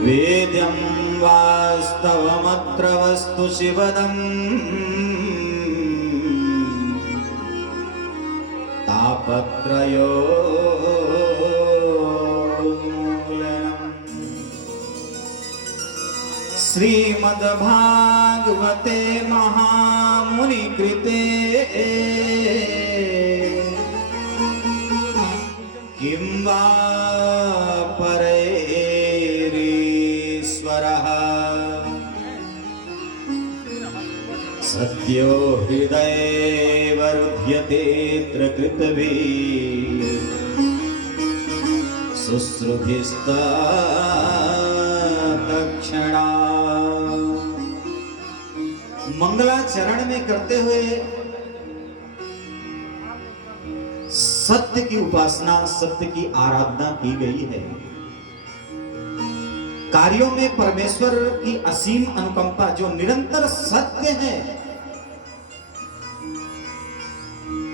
वेद्यं वास्तवमत्र वस्तु शिवदम् तापत्रयोन्मूलनम्। श्रीमद्भागवते महामुनिकृते किं वा परैरीश्वरः सद्यो हृदयेऽवरुध्यतेऽत्र कृतभिः शुश्रुभिस्तत्क्षणात्। मंगलाचरण में करते हुए सत्य की उपासना, सत्य की आराधना की गई है। कार्यों में परमेश्वर की असीम अनुकंपा जो निरंतर सत्य है,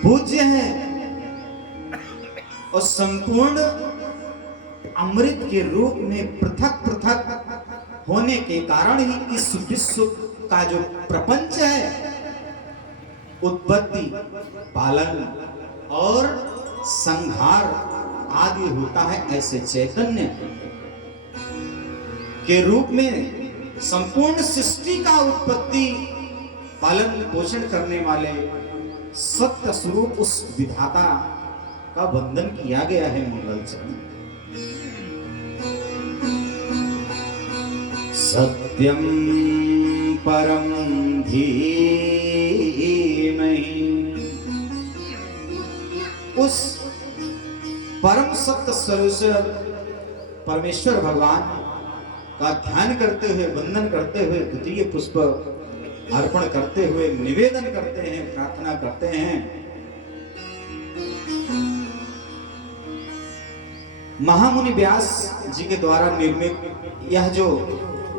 पूज्य है और संपूर्ण अमृत के रूप में पृथक पृथक होने के कारण ही इस विश्व का जो प्रपंच है, उत्पत्ति, पालन और संहार आदि होता है। ऐसे चैतन्य के रूप में संपूर्ण सृष्टि का उत्पत्ति, पालन, पोषण करने वाले सत्य स्वरूप उस विधाता का वंदन किया गया है मंगलचरण। सत्यम परम धीमहि, उस परम सत्य स्वरूप परमेश्वर भगवान का ध्यान करते हुए, वंदन करते हुए, द्वितीय पुष्प अर्पण करते हुए निवेदन करते हैं, प्रार्थना करते हैं। महामुनि व्यास जी के द्वारा निर्मित यह जो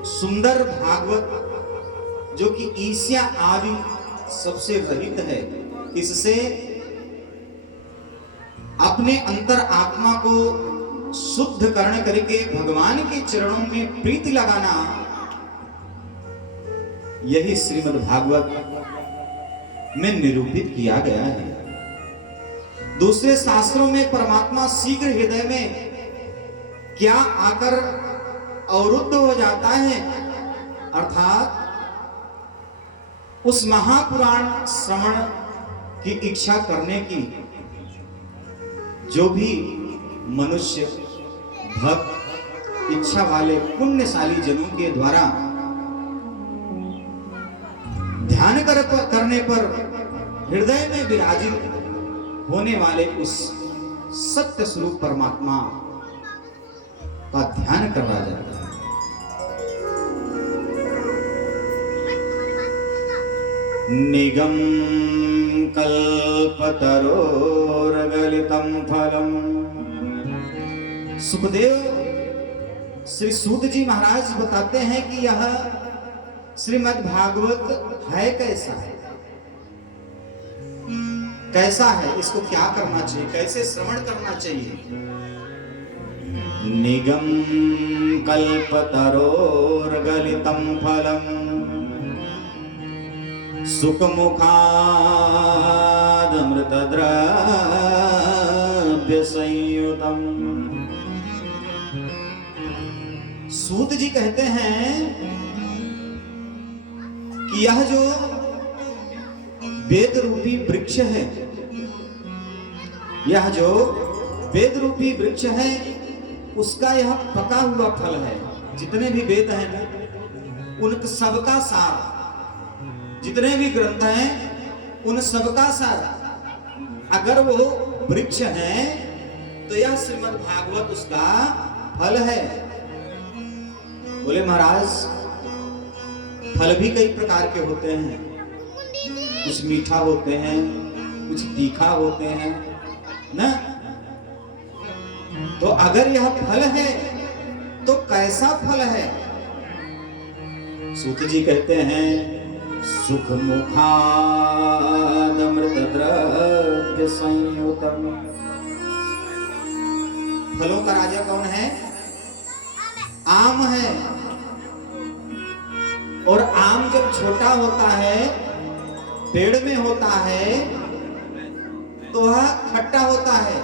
सुंदर भागवत, जो कि ईर्ष्या आदि सबसे रहित है, इससे अपने अंतर आत्मा को शुद्ध करने करके भगवान के चरणों में प्रीति लगाना, यही श्रीमद् भागवत में निरूपित किया गया है। दूसरे शास्त्रों में परमात्मा शीघ्र हृदय में क्या आकर अवरुद्ध हो जाता है, अर्थात उस महापुराण श्रवण की इच्छा करने की जो भी मनुष्य भक्त इच्छा वाले पुण्यशाली जनों के द्वारा ध्यान करने पर हृदय में विराजित होने वाले उस सत्य स्वरूप परमात्मा का ध्यान करवा जाता है। निगम कल्पतरोर्गलितं फलम्। सुखदेव श्री सूत जी महाराज बताते हैं कि यह श्रीमद् भागवत है कैसा है, कैसा है, इसको क्या करना चाहिए, कैसे श्रवण करना चाहिए। निगम कल्पतरोर्गलितं फलम् सुखमुखादमृतद्रव्य संयुतम्। सूत जी कहते हैं कि यह जो वेद रूपी वृक्ष है, यह जो वेद रूपी वृक्ष है, उसका यह पका हुआ फल है। जितने भी वेद हैं ना, उन सबका सार, जितने भी ग्रंथ हैं उन सबका सार अगर वो वृक्ष है तो यह श्रीमद् भागवत उसका फल है। बोले महाराज, फल भी कई प्रकार के होते हैं, कुछ मीठा होते हैं, कुछ तीखा होते हैं ना। तो अगर यह फल है तो कैसा फल है? सूत जी कहते हैं सुख मुखादमृत द्रव्य संयुतम। फलों का राजा कौन है? आम है, और आम जब छोटा होता है, पेड़ में होता है, तो वह खट्टा होता है।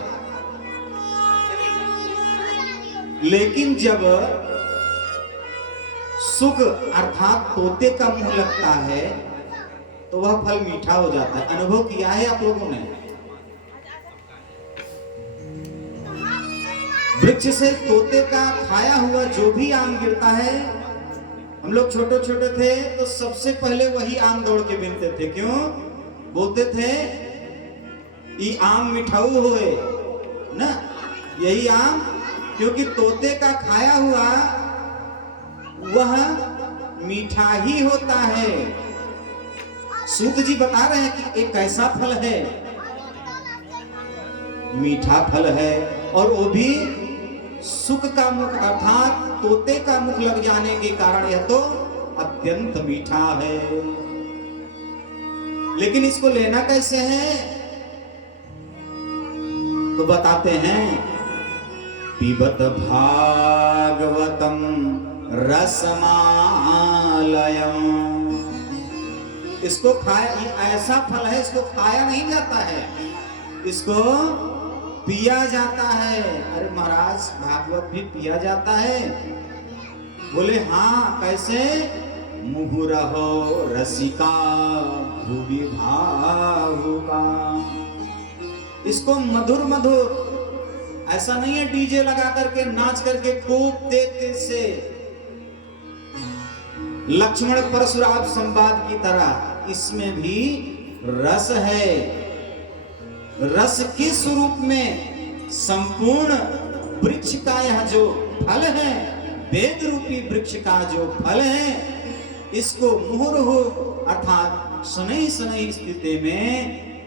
लेकिन जब सुख अर्थात तोते का मुंह लगता है तो वह फल मीठा हो जाता है। अनुभव किया है आप लोगों ने? वृक्ष से तोते का खाया हुआ जो भी आम गिरता है, हम लोग छोटे छोटे थे तो सबसे पहले वही आम दौड़ के बीनते थे। क्यों बोलते थे? ये आम मिठाऊ होए ना, यही आम, क्योंकि तोते का खाया हुआ वह मीठा ही होता है। सूत जी बता रहे हैं कि एक ऐसा फल है, मीठा फल है, और वो भी सुख का मुख अर्थात तोते का मुख लग जाने के कारण यह तो अत्यंत मीठा है। लेकिन इसको लेना कैसे है? तो बताते हैं, पिबत भागवतम रसमालयम। इसको खाया, ऐसा फल है, इसको खाया नहीं जाता है, इसको पिया जाता है। अरे महाराज, भागवत भी पिया जाता है? बोले हाँ, कैसे? मुहुरहो रसिका भूवि भावुका। इसको मधुर मधुर, ऐसा नहीं है डीजे लगा करके नाच करके खूब तेज से लक्ष्मण परशुराम संवाद की तरह, इसमें भी रस है। रस के स्वरूप में संपूर्ण वृक्ष का यह जो फल है, वेद रूपी वृक्ष का जो फल है, इसको मुहुर्हु अर्थात शनै शनै स्थिति में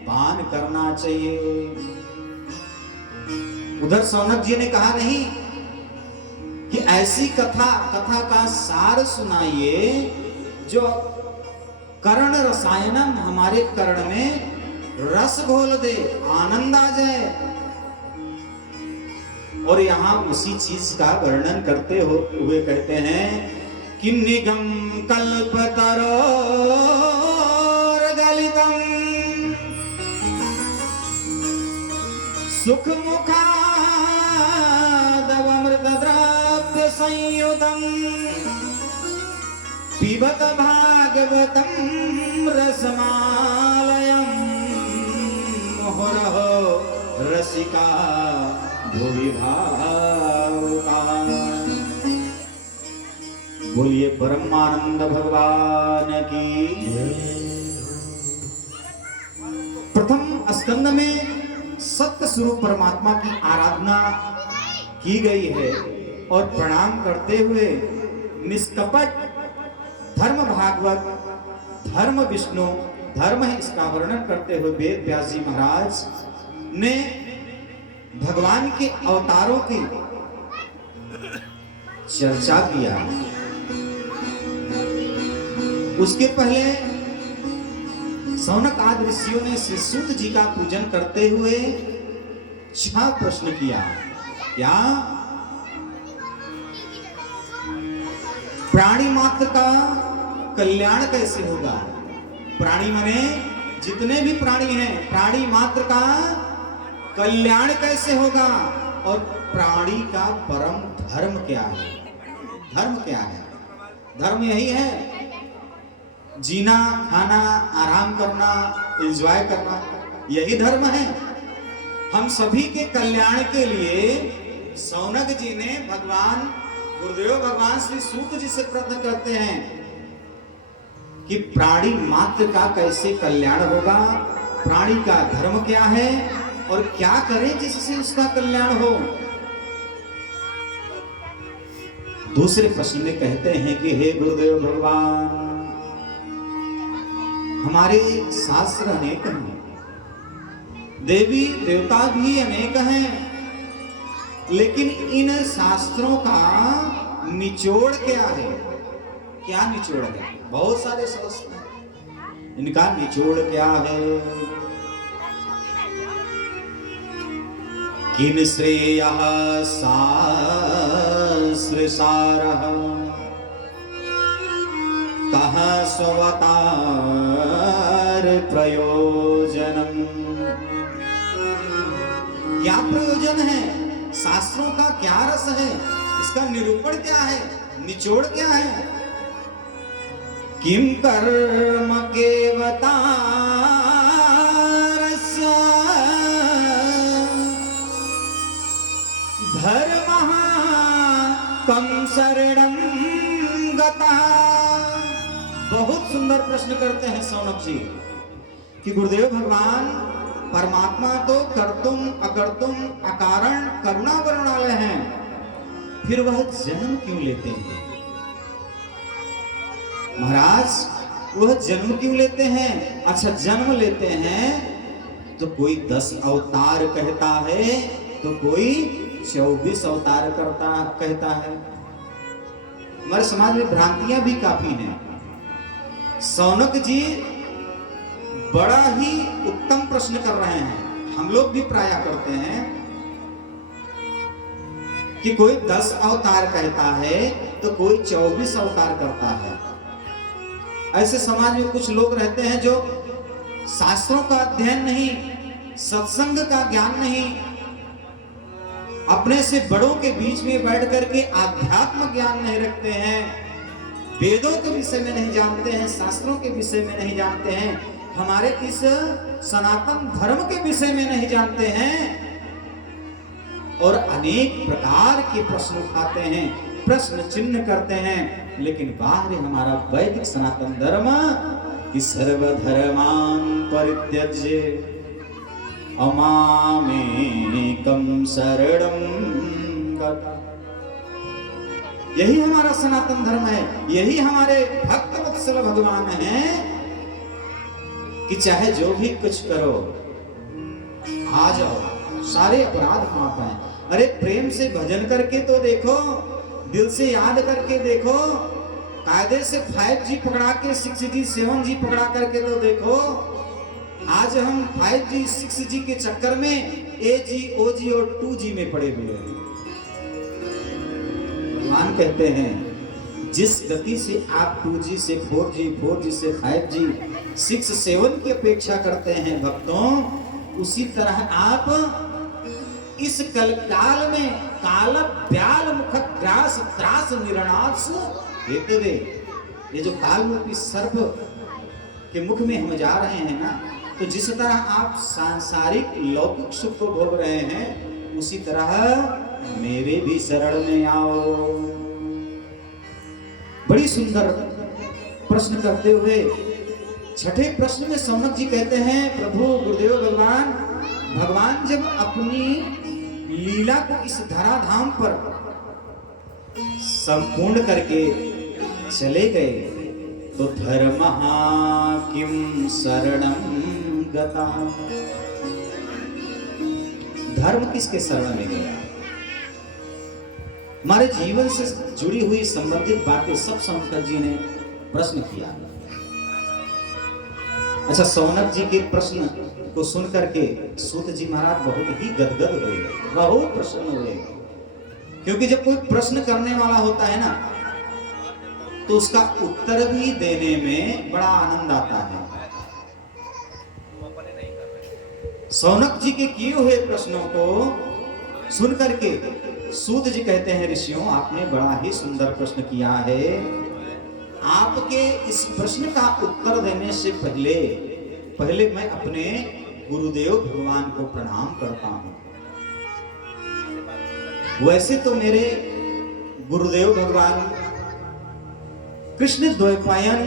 पान करना चाहिए। उधर सौनक जी ने कहा नहीं कि ऐसी कथा का सार सुनाइए जो कर्ण रसायनम, हमारे कर्ण में रस घोल दे, आनंद आ जाए। और यहां उसी चीज का वर्णन करते हुए कहते हैं कि निगम कल्पतरो गलितम सुख मुखादमृत द्रव्य संयुतम पिबत भागवतम रसमालयम मुहुरहो रसिका भुवि भावुका। बोलिए परमानंद भगवान की। प्रथम स्कंद में सत्य स्वरूप परमात्मा की आराधना की गई है, और प्रणाम करते हुए निष्कपट धर्म भागवत, धर्म विष्णु, धर्म है, इसका वर्णन करते हुए वेद व्यास जी महाराज ने भगवान के अवतारों की चर्चा किया। उसके पहले सौनक आदि ऋषियों ने श्री सूत जी का पूजन करते हुए 6 प्रश्न किया। क्या? प्राणी मात्र का कल्याण कैसे होगा? प्राणी माने जितने भी प्राणी हैं, प्राणी मात्र का कल्याण कैसे होगा? और प्राणी का परम धर्म क्या है? धर्म क्या है? धर्म यही है, जीना, खाना, आराम करना, एंजॉय करना, यही धर्म है। हम सभी के कल्याण के लिए सौनक जी ने भगवान गुरुदेव भगवान श्री सूत जी से प्रश्न करते हैं कि प्राणी मात्र का कैसे कल्याण होगा, प्राणी का धर्म क्या है, और क्या करें जिससे उसका कल्याण हो। दूसरे प्रश्न में कहते हैं कि हे गुरुदेव भगवान, हमारे शास्त्र अनेक हैं, देवी देवता भी अनेक हैं, लेकिन इन शास्त्रों का निचोड़ क्या है? क्या निचोड़ है? बहुत सारे शास्त्र हैं, इनका निचोड़ क्या है? किन श्रेयः शास्त्र सारः कहाँ स्वतार प्रयोजनम। क्या प्रयोजन है, शास्त्रों का क्या रस है, इसका निरूपण क्या है, निचोड़ क्या है। किम कर्म केवतारस्य धर्मः कम शरणं गतः। बहुत सुंदर प्रश्न करते हैं सौनक जी कि गुरुदेव भगवान परमात्मा तो कर्तुम अकर्तुम अकारण करुणा वर्णालय हैं, फिर वह जन्म क्यों लेते हैं महाराज, वह जन्म क्यों लेते हैं। अच्छा जन्म लेते हैं तो कोई 10 अवतार कहता है तो कोई 24 अवतार कहता है। हमारे समाज में भ्रांतियां भी काफी हैं। सौनक जी बड़ा ही उत्तम प्रश्न कर रहे हैं, हम लोग भी प्राय करते हैं कि कोई 10 अवतार कहता है तो कोई 24 अवतार करता है। ऐसे समाज में कुछ लोग रहते हैं जो शास्त्रों का अध्ययन नहीं, सत्संग का ज्ञान नहीं, अपने से बड़ों के बीच में बैठ करके आध्यात्म ज्ञान नहीं रखते हैं, वेदों के विषय में नहीं जानते हैं, शास्त्रों के विषय में नहीं जानते हैं, हमारे इस सनातन धर्म के विषय में नहीं जानते हैं और अनेक प्रकार के प्रश्न उठाते हैं, प्रश्न चिन्ह करते हैं। लेकिन बाहर हमारा वैदिक सनातन धर्म कि सर्वधर्मान् परित्यज्य अमामेकं शरणं गतः। यही हमारा सनातन धर्म है, यही हमारे भक्त वत्सल भगवान हैं कि चाहे जो भी कुछ करो आ जाओ, सारे अपराध माफ हैं। अरे प्रेम से भजन करके तो देखो, दिल से याद करके देखो, कायदे से 5G पकड़ा के 6G 7G पकड़ा करके तो देखो। आज हम 5G 6G के चक्कर में AG OG और 2G में पड़े हुए हैं। भगवान कहते हैं जिस गति से आप 2G से 4G 4G से 5G 6 7 की अपेक्षा करते हैं भक्तों, उसी तरह आप इस कलकाल में काल व्याल मुख ग्रास त्रास निरनाश हेतवे। ये जो काल रूपी सर्प के मुख में हम जा रहे हैं ना, तो जिस तरह आप सांसारिक लौकिक सुख को भोग रहे हैं, उसी तरह मेरे भी शरण में आओ। बड़ी सुंदर प्रश्न करते हुए छठे प्रश्न में सौनक जी कहते हैं प्रभु गुरुदेव भगवान जब अपनी लीला को इस धराधाम पर संपूर्ण करके चले गए तो धर्मः किम शरणं गतः। धर्म किसके शरण में गया। हमारे जीवन से जुड़ी हुई संबंधित बातें सब सौनक जी ने प्रश्न किया। अच्छा, सौनक जी के प्रश्न को सुन करके सूत जी महाराज बहुत ही गदगद हुए, बहुत प्रसन्न हुए, क्योंकि जब कोई प्रश्न करने वाला होता है ना, तो उसका उत्तर भी देने में बड़ा आनंद आता है। सौनक जी के किए हुए प्रश्नों को सुन करके सूत जी कहते हैं ऋषियों, आपने बड़ा ही सुंदर प्रश्न किया है। आपके इस प्रश्न का उत्तर देने से पहले मैं अपने गुरुदेव भगवान को प्रणाम करता हूं। वैसे तो मेरे गुरुदेव भगवान कृष्ण द्वैपायन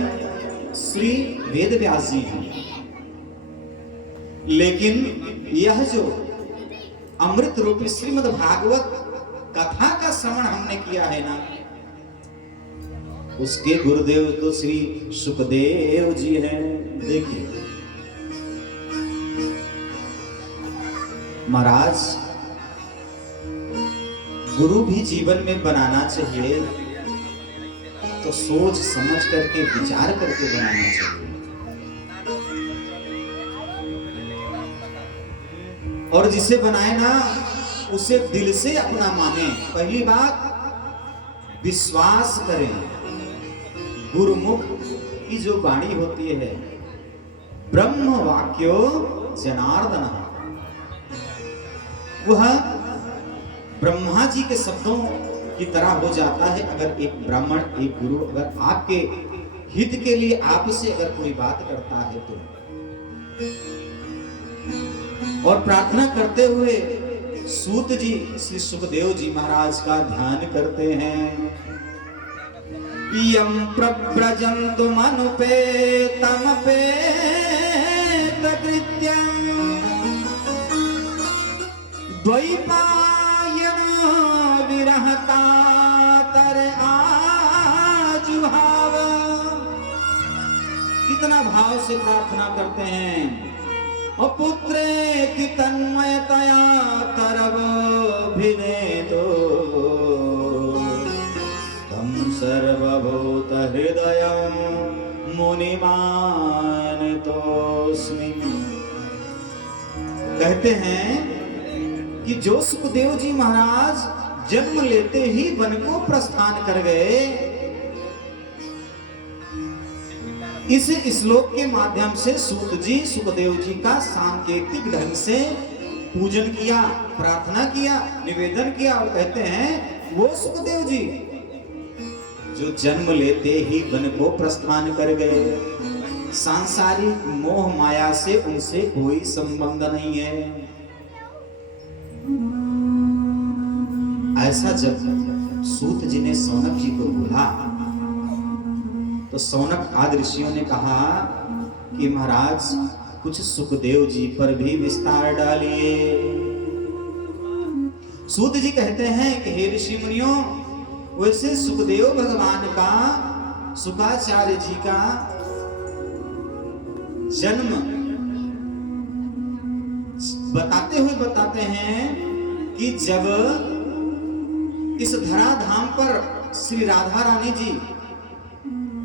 श्री वेद व्यास जी हैं, लेकिन यह जो अमृत रूपी श्रीमद् भागवत कथा का श्रवण हमने किया है ना, उसके गुरुदेव तो श्री सुखदेव जी हैं। देखिए महाराज, गुरु भी जीवन में बनाना चाहिए तो सोच समझ करके विचार करके बनाना चाहिए, और जिसे बनाए ना उसे दिल से अपना माने। पहली बात, विश्वास करें। गुरुमुख की जो वाणी होती है, ब्रह्म वाक्यो जनार्दन, वह ब्रह्मा जी के शब्दों की तरह हो जाता है। अगर एक ब्राह्मण, एक गुरु अगर आपके हित के लिए आपसे अगर कोई बात करता है तो, और प्रार्थना करते हुए सूत जी श्री सुखदेव जी महाराज का ध्यान करते हैं। यम प्रव्रजन्तु मनुपेतम पेतकृत्यं द्वैपायन विरहता तर आजुहाव। कितना भाव से प्रार्थना करते हैं। पुत्रेति तन्मयतया तरव भिनेतो तम सर्वभूत हृदयं मुनिमानतोस्मि। कहते हैं कि जो सुखदेव जी महाराज जन्म लेते ही वन को प्रस्थान कर गए, इस श्लोक के माध्यम से सूत जी सुखदेव जी का सांकेतिक ढंग से पूजन किया, प्रार्थना किया, निवेदन किया और कहते हैं वो सुखदेव जी जो जन्म लेते ही वन को प्रस्थान कर गए, सांसारिक मोह माया से उनसे कोई संबंध नहीं है। ऐसा जब सूत जी ने सौनक जी को बोला तो सौनक आदि ऋषियों ने कहा कि महाराज कुछ सुखदेव जी पर भी विस्तार डालिए। सूत जी कहते हैं कि हे ऋषि मुनियों, वैसे सुखदेव भगवान का, शुकाचार्य जी का जन्म बताते हुए बताते हैं कि जब इस धराधाम पर श्री राधा रानी जी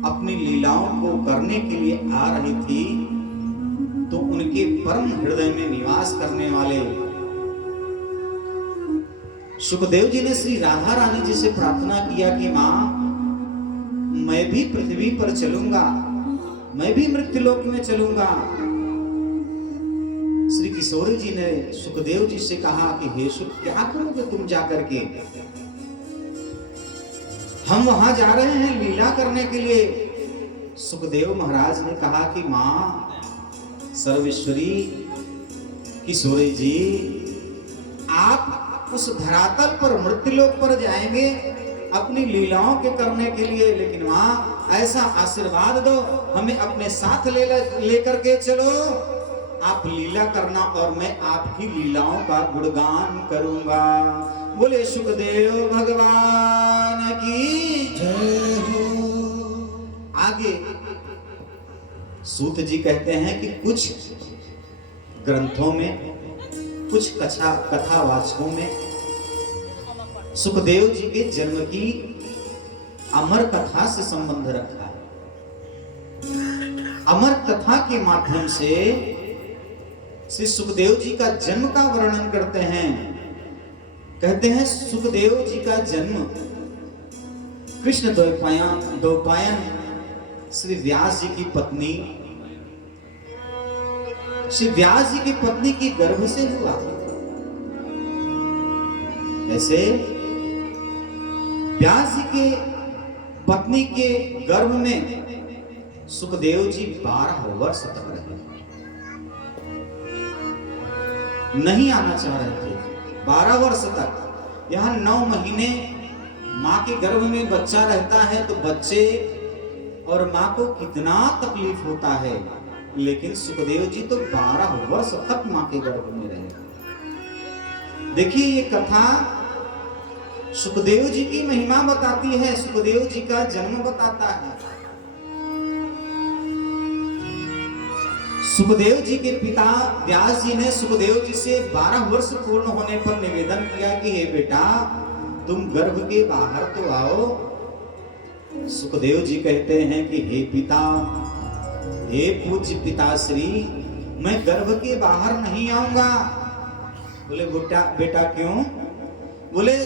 अपनी लीलाओं को करने के लिए आ रही थी तो उनके परम हृदय में निवास करने वाले सुखदेव जी ने श्री राधा रानी जी से प्रार्थना किया कि मां, मैं भी पृथ्वी पर चलूंगा, मैं भी मृत्युलोक में चलूंगा। श्री किशोरी जी ने सुखदेव जी से कहा कि हे सुख, क्या करोगे तुम जाकर के? हम वहां जा रहे हैं लीला करने के लिए। सुखदेव महाराज ने कहा कि मां सर्वेश्वरी किशोरी जी, आप उस धरातल पर मृत्युलोक पर जाएंगे अपनी लीलाओं के करने के लिए, लेकिन मां ऐसा आशीर्वाद दो, हमें अपने साथ लेकर के चलो। आप लीला करना और मैं आपकी लीलाओं का गुणगान करूंगा। बोले सुखदेव भगवान की जय हो। आगे सूत जी कहते हैं कि कुछ ग्रंथों में, कुछ कथावाचकों में सुखदेव जी के जन्म की अमर कथा से संबंध रखा है। अमर कथा के माध्यम से श्री सुखदेव जी का जन्म का वर्णन करते हैं। कहते हैं सुखदेव जी का जन्म कृष्ण द्वैपायन श्री व्यास जी की पत्नी, श्री व्यास जी की पत्नी की गर्भ से हुआ। ऐसे व्यास जी के पत्नी के गर्भ में सुखदेव जी 12 वर्ष तक रहे, नहीं आना चाह रहे थे। 12 वर्ष तक, यहाँ 9 महीने माँ के गर्भ में बच्चा रहता है तो बच्चे और माँ को कितना तकलीफ होता है, लेकिन सुखदेव जी तो 12 वर्ष तक माँ के गर्भ में रहे। देखिए ये कथा सुखदेव जी की महिमा बताती है, सुखदेव जी का जन्म बताता है। सुखदेव जी के पिता व्यास जी ने सुखदेव जी से 12 वर्ष पूर्ण होने पर निवेदन किया कि हे बेटा, तुम गर्भ के बाहर तो आओ। सुखदेव जी कहते हैं कि हे पिता, हे पूज्य पिताश्री, मैं गर्भ के बाहर नहीं आऊंगा। बोले बेटा क्यों? बोले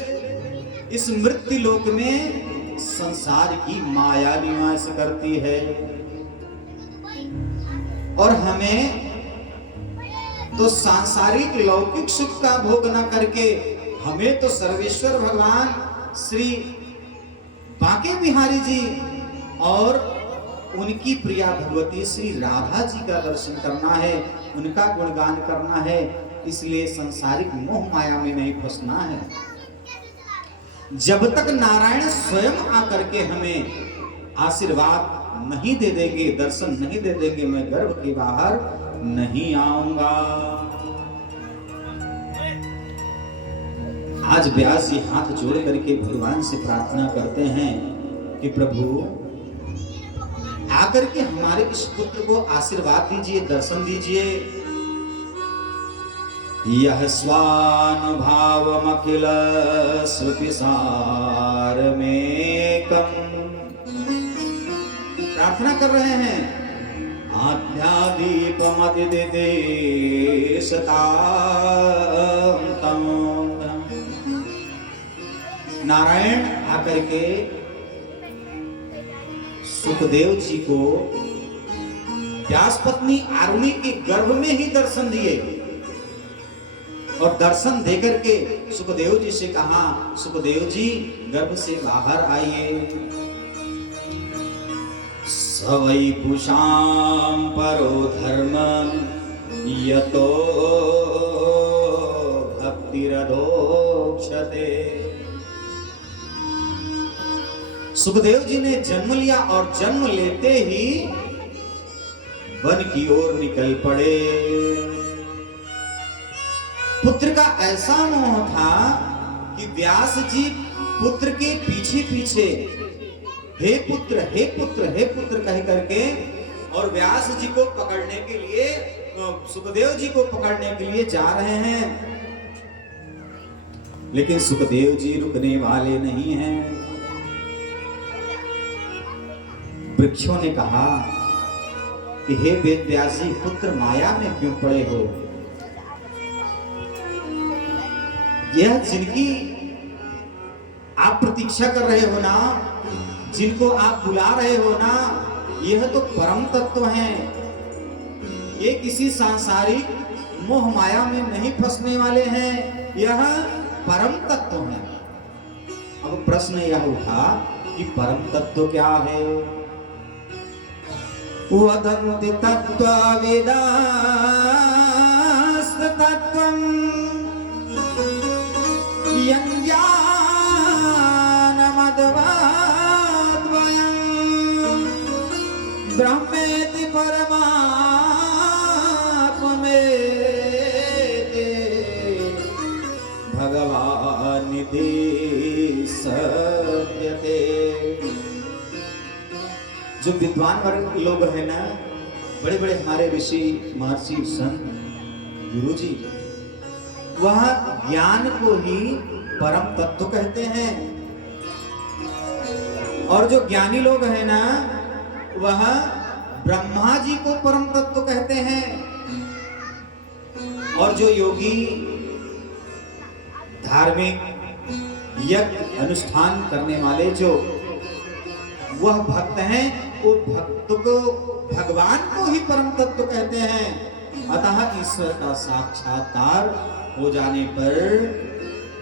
इस मृत्यु लोक में संसार की माया निवास करती है और हमें तो सांसारिक लौकिक सुख का भोग न करके हमें तो सर्वेश्वर भगवान श्री बांके बिहारी जी और उनकी प्रिया भगवती श्री राधा जी का दर्शन करना है, उनका गुणगान करना है। इसलिए सांसारिक मोह माया में नहीं फंसना है। जब तक नारायण स्वयं आकर के हमें आशीर्वाद नहीं दे देंगे, दर्शन नहीं दे देंगे, मैं गर्भ के बाहर नहीं आऊंगा। आज व्यास जी हाथ जोड़ करके भगवान से प्रार्थना करते हैं कि प्रभु आकर के हमारे इस पुत्र को आशीर्वाद दीजिए, दर्शन दीजिए। यह स्वानुभावमखिल श्रुतिसार में कम, प्रार्थना कर रहे हैं। आध्यादीपमतिदेशतां नारायण आकर के सुखदेव जी को व्यास पत्नी आरुणि के गर्भ में ही दर्शन दिए और दर्शन देकर के सुखदेव जी से कहा, सुखदेव जी गर्भ से बाहर आइए। सवै पुषां परो धर्म यतो भक्तिरधोक्षते। सुखदेव जी ने जन्म लिया और जन्म लेते ही वन की ओर निकल पड़े। पुत्र का ऐसा मोह था कि व्यास जी पुत्र के पीछे पीछे हे पुत्र हे पुत्र हे पुत्र कह करके और व्यास जी को पकड़ने के लिए, सुखदेव जी को पकड़ने के लिए जा रहे हैं, लेकिन सुखदेव जी रुकने वाले नहीं हैं। वृक्षों ने कहा कि हे वेद व्यास जी, पुत्र माया में क्यों पड़े हो? यह जिनकी आप प्रतीक्षा कर रहे हो ना, जिनको आप बुला रहे हो ना, यह तो परम तत्व हैं। ये किसी सांसारिक मोह माया में नहीं फंसने वाले हैं, यह परम तत्व हैं। अब प्रश्न यह उठा कि परम तत्व क्या है? वदन्ति तत्त्वविदास्तत्त्वं यज्ञानमद्वाद्वयं ब्रह्मेति परमात्ममेति भगवानिति सत्यते। जो विद्वान वर्ग लोग हैं ना, बड़े बड़े हमारे ऋषि महर्षि संत गुरु जी, वह ज्ञान को ही परम तत्व कहते हैं। और जो ज्ञानी लोग हैं ना, वह ब्रह्मा जी को परम तत्व कहते हैं। और जो योगी धार्मिक यज्ञ अनुष्ठान करने वाले जो वह भक्त हैं, वो भक्त को भगवान को ही परम तत्व कहते हैं। अतः ईश्वर का साक्षात्कार हो जाने पर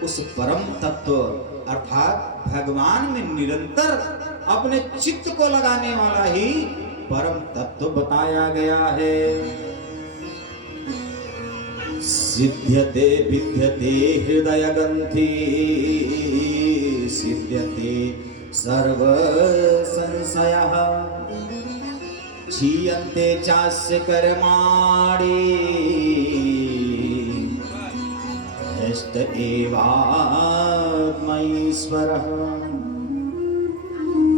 उस परम तत्व अर्थात भगवान में निरंतर अपने चित्त को लगाने वाला ही परम तत्व बताया गया है। सिद्ध्यते विद्यते हृदय ग्रंथि सिद्ध्यते सर्व संशयः क्षीयन्ते चास्य कर्माणि हस्त एवात्मैश्वरः।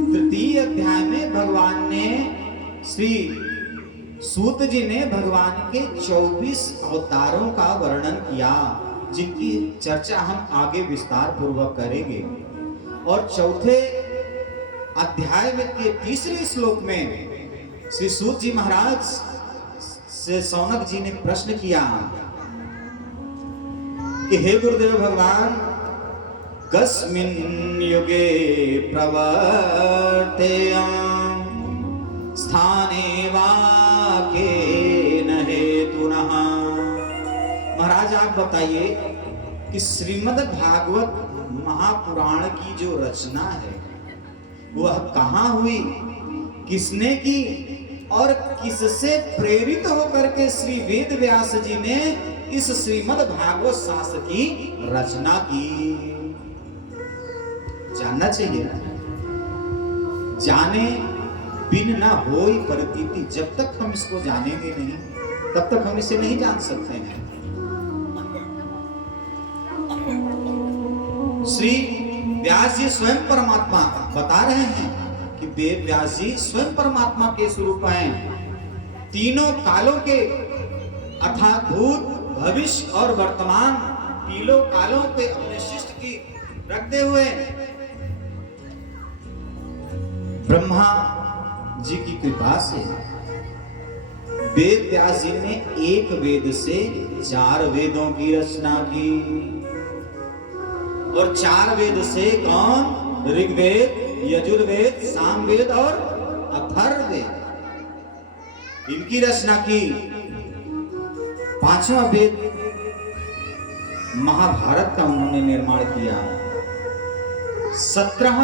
तृतीय अध्याय में भगवान ने श्री सूत जी ने भगवान के 24 अवतारों का वर्णन किया, जिनकी चर्चा हम आगे विस्तार पूर्वक करेंगे। और चौथे अध्याय में के तीसरे श्लोक में श्री सूत जी महाराज से सौनक जी ने प्रश्न किया कि हे गुरुदेव भगवान, कस्मिन् युगे प्रवर्तेयं स्थाने वा केन हेतुनः। महाराज आप बताइए कि श्रीमद् भागवत महापुराण की जो रचना है वह कहाँ हुई, किसने की और किससे प्रेरित होकर के श्री वेद व्यास जी ने इस श्रीमद् भागवत शास्त्र की रचना की। जानना चाहिए। जाने बिन ना होई प्रतीति, जब तक हम इसको जानेंगे नहीं तब तक हम इसे नहीं जान सकते हैं। श्री व्यास जी स्वयं परमात्मा बता रहे हैं कि वेद व्यास जी स्वयं परमात्मा के स्वरूप हैं। तीनों कालों के अर्थात भूत भविष्य और वर्तमान तीनों कालों पे अपने शिष्ट की रखते हुए ब्रह्मा जी की कृपा से वेद व्यास जी ने एक वेद से 4 वेदों की रचना की। और 4 वेद से कौन? ऋग्वेद, यजुर्वेद, सामवेद और अथर्ववेद, इनकी रचना की। 5वां वेद महाभारत का उन्होंने निर्माण किया। 17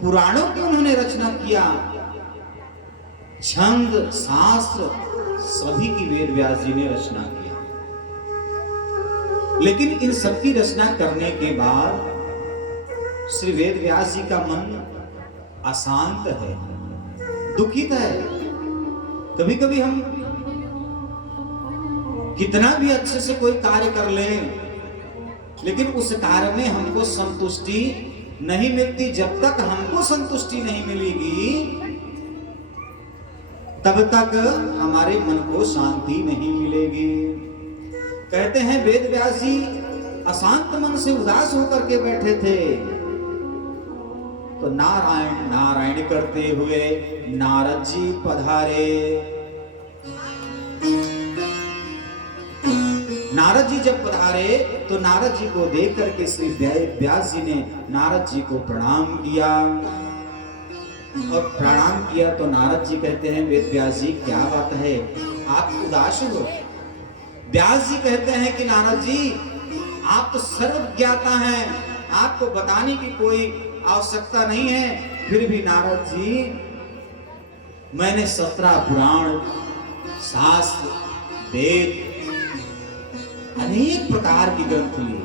पुराणों की उन्होंने रचना किया। छंद शास्त्र सभी की वेद व्यास जी ने रचना किया। लेकिन इन सब की रचना करने के बाद श्री वेद व्यास जी का मन अशांत है, दुखित है। कभी कभी हम कितना भी अच्छे से कोई कार्य कर लें, लेकिन उस कार्य में हमको संतुष्टि नहीं मिलती। जब तक हमको संतुष्टि नहीं मिलेगी तब तक हमारे मन को शांति नहीं मिलेगी। कहते हैं वेद व्यास जी अशांत मन से उदास होकर के बैठे थे तो नारायण नारायण करते हुए नारद जी पधारे। नारद जी जब पधारे तो नारद जी को देख करके श्री व्यास जी ने नारद जी को प्रणाम किया। और प्रणाम किया तो नारद जी कहते हैं वेद व्यास जी क्या बात है, आप उदास हो? व्यास जी कहते हैं कि नारद जी आप तो सर्वज्ञाता हैं, आपको बताने की कोई आवश्यकता नहीं है। फिर भी नारद जी मैंने 17 पुराण शास्त्र वेद अनेक प्रकार की ग्रंथ लिए,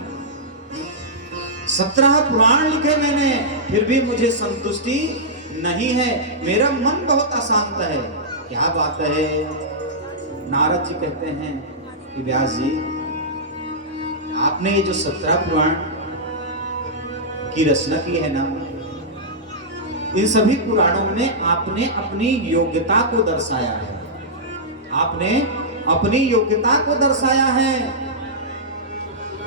17 पुराण लिखे मैंने, फिर भी मुझे संतुष्टि नहीं है, मेरा मन बहुत अशांत है। क्या बात है? नारद जी कहते हैं कि व्यास जी आपने ये जो 17 पुराण की रचना की है ना, इन सभी पुराणों में आपने अपनी योग्यता को दर्शाया है। आपने अपनी योग्यता को दर्शाया है।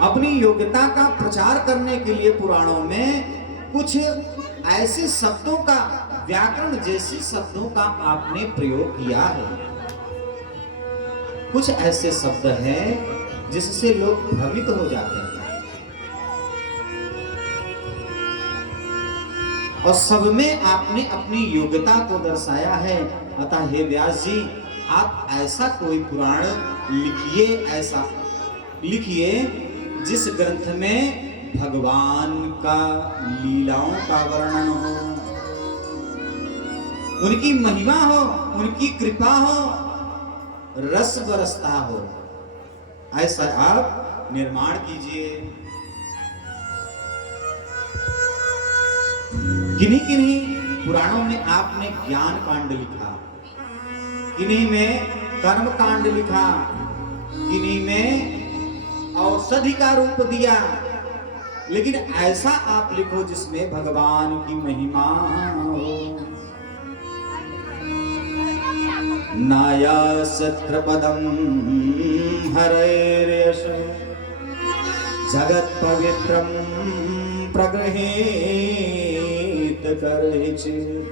अपनी योग्यता का प्रचार करने के लिए पुराणों में कुछ ऐसे शब्दों का, व्याकरण जैसे शब्दों का आपने प्रयोग किया है। कुछ ऐसे शब्द हैं जिससे लोग भ्रमित हो जाते हैं और सब में आपने अपनी योग्यता को दर्शाया है। अतः हे व्यास जी आप ऐसा कोई पुराण लिखिए, ऐसा लिखिए जिस ग्रंथ में भगवान का लीलाओं का वर्णन हो, उनकी महिमा हो, उनकी कृपा हो, रस बरसता हो, ऐसा आप निर्माण कीजिए। किन्हीं किन्हीं पुराणों में आपने ज्ञान कांड लिखा, किन्हीं में कर्म कांड लिखा, किन्हीं में औषधि का रूप दिया, लेकिन ऐसा आप लिखो जिसमें भगवान की महिमा हो। नाया सत्रपदम हरैर्यश जगत पवित्रम प्रगृहीत करहिचित्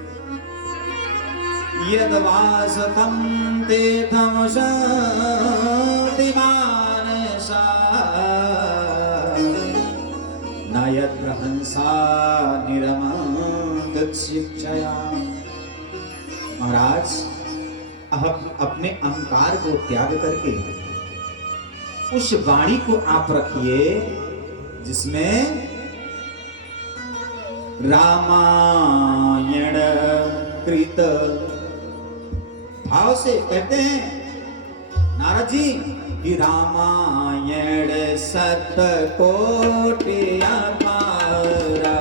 यद्वासतं तेथं शक्तिमानसा नय प्रशंसा निरमंगच्छया। महाराज आप अपने अहंकार को त्याग करके उस वाणी को आप रखिए जिसमें रामायण कृत भाव से कहते हैं नारद जी कि रामायण सतकोटि अपारा,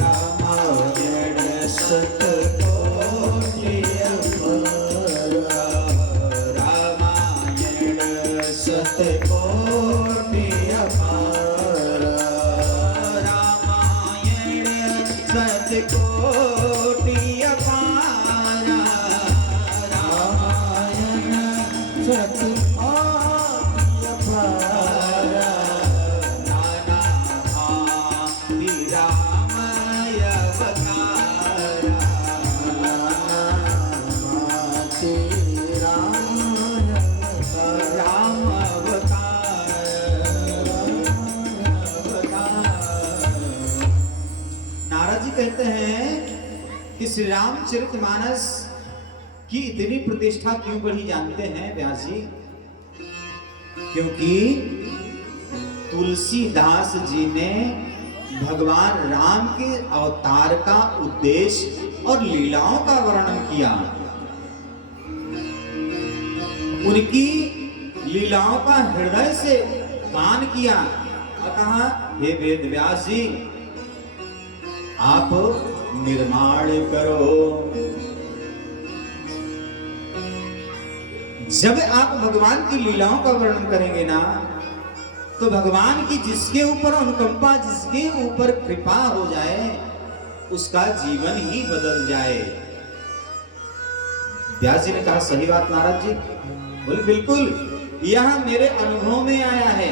रामायण सतकोटि अपारा, रामायण सतकोटि अपारा, रामायण सतकोटि अपारा, रामायण सतकोटि अपारा, नाना भांति रामय अवतारा, नाना भांति राम अवतार। नारद जी कहते हैं कि श्री रामचरितमानस की इतनी प्रतिष्ठा क्यों बढ़ी जानते हैं व्यास जी? क्योंकि तुलसीदास जी ने भगवान राम के अवतार का उद्देश्य और लीलाओं का वर्णन किया, उनकी लीलाओं का हृदय से गान किया और कहा हे वेद व्यास जी आप निर्माण करो। जब आप भगवान की लीलाओं का वर्णन करेंगे ना तो भगवान की जिसके ऊपर अनुकंपा, जिसके ऊपर कृपा हो जाए उसका जीवन ही बदल जाए। व्यास जी ने कहा सही बात नारद जी। बोले बिल्कुल, यह मेरे अनुभव में आया है।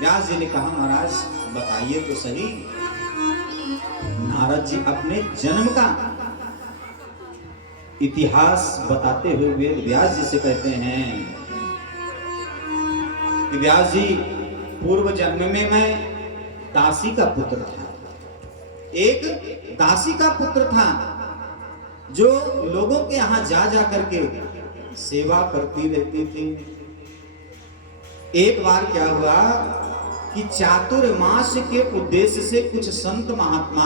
व्यास जी ने कहा महाराज बताइए तो सही। नारद जी अपने जन्म का इतिहास बताते हुए वेद व्यास जी से कहते हैं कि व्यास जी पूर्व जन्म में मैं दासी का पुत्र था। एक दासी का पुत्र था जो लोगों के यहां जा जा करके सेवा करती रहती थी। एक बार क्या हुआ कि चातुर्मास के उद्देश्य से कुछ संत महात्मा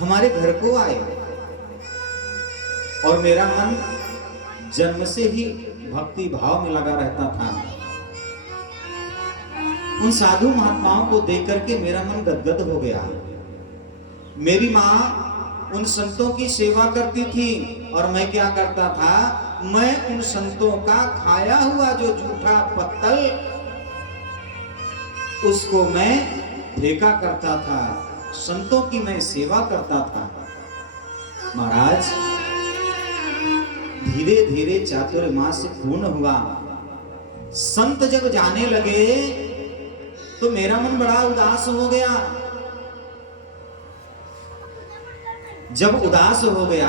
हमारे घर को आए और मेरा मन जन्म से ही भक्ति भाव में लगा रहता था। उन साधु महात्माओं को देख करके मेरा मन गदगद हो गया। मेरी माँ उन संतों की सेवा करती थी और मैं क्या करता था, मैं उन संतों का खाया हुआ जो जूठा पत्तल उसको मैं फेंका करता था, संतों की मैं सेवा करता था। महाराज धीरे धीरे चातुर्मास पूर्ण हुआ। संत जब जाने लगे तो मेरा मन बड़ा उदास हो गया। जब उदास हो गया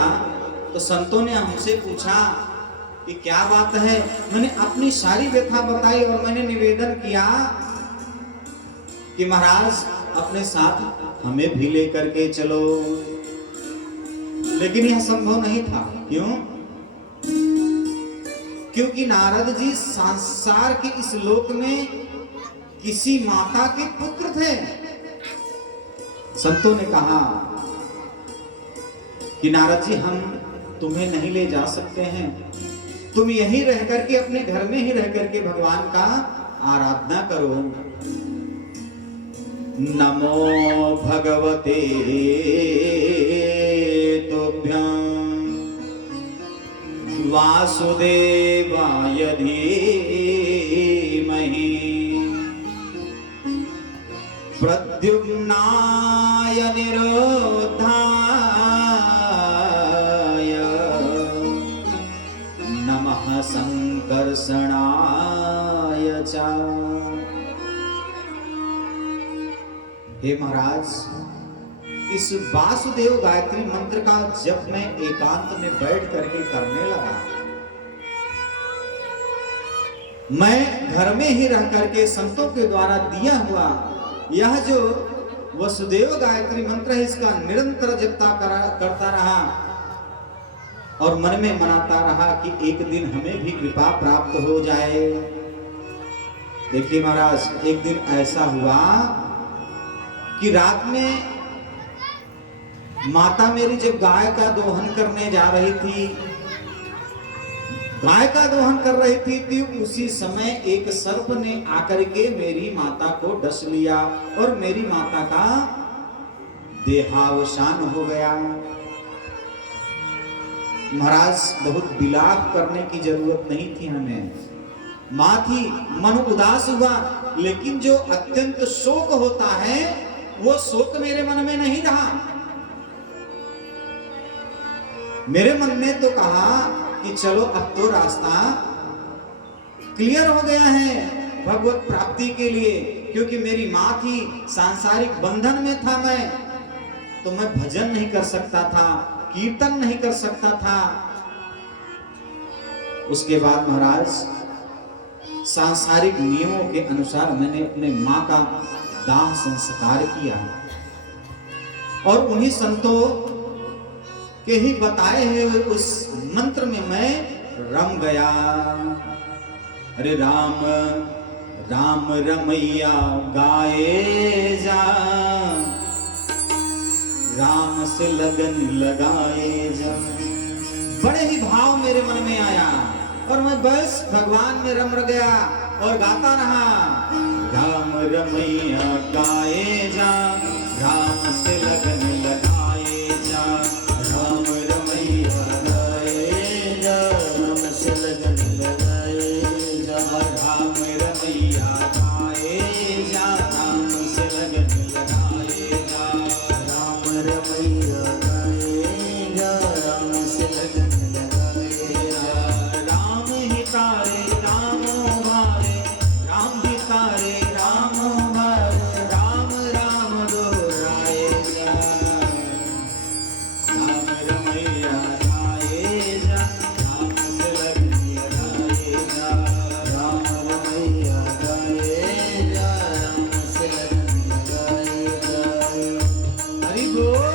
तो संतों ने हमसे पूछा कि क्या बात है। मैंने अपनी सारी व्यथा बताई और मैंने निवेदन किया कि महाराज अपने साथ हमें भी लेकर के चलो, लेकिन यह संभव नहीं था। क्यों? क्योंकि नारद जी संसार के इस लोक में किसी माता के पुत्र थे। संतों ने कहा कि नारद जी हम तुम्हें नहीं ले जा सकते हैं, तुम यहीं रह करके अपने घर में ही रह करके भगवान का आराधना करो। नमो भगवते तुभ्यं वासुदेवाय धीमहि प्रद्युम्नाय निरोधाय नमः संकर्षणाय च। हे महाराज इस वासुदेव गायत्री मंत्र का जब मैं एकांत में बैठ करके करने लगा, मैं घर में ही रह करके संतों के द्वारा दिया हुआ यह जो वसुदेव गायत्री मंत्र है, इसका निरंतर जपता करता रहा और मन में मनाता रहा कि एक दिन हमें भी कृपा प्राप्त हो जाए। देखिए महाराज, एक दिन ऐसा हुआ कि रात में माता मेरी जब गाय का दोहन करने जा रही थी, गाय का दोहन कर रही थी, उसी समय एक सर्प ने आकर के मेरी माता को डस लिया और मेरी माता का देहावसान हो गया। महाराज, बहुत विलाप करने की जरूरत नहीं थी हमें, मां थी, मन उदास हुआ, लेकिन जो अत्यंत शोक होता है वो शोक मेरे मन में नहीं रहा। मेरे मन ने तो कहा कि चलो अब तो रास्ता क्लियर हो गया है भगवत प्राप्ति के लिए, क्योंकि मेरी मां थी, सांसारिक बंधन में था मैं, तो मैं भजन नहीं कर सकता था, कीर्तन नहीं कर सकता था। उसके बाद महाराज, सांसारिक नियमों के अनुसार मैंने अपने मां का दाह संस्कार किया और उन्हीं संतों के ही बताए हुए उस मंत्र में मैं रम गया। अरे राम राम रमैया गाए जा, राम से लगन लगाए जा। बड़े ही भाव मेरे मन में आया और मैं बस भगवान में रम गया और गाता रहा, राम रमैया गाए जा, राम से लगन लगाए जा, राम रमैया गाए जा, राम से लगन लगाए जा, राम रमैया गाए जा, राम से लगन लगाए जा, राम रमैया गाए जा, राम से लगन लगाए जा। राम ही तारे राम हमारे, राम ही तारे राम हमारे, राम राम दोहराए जा, राम रमैया गाए जा, राम से लगन लगाए जा, राम रमैया गाए जा, राम से लगन लगाए जा। हरि बोल।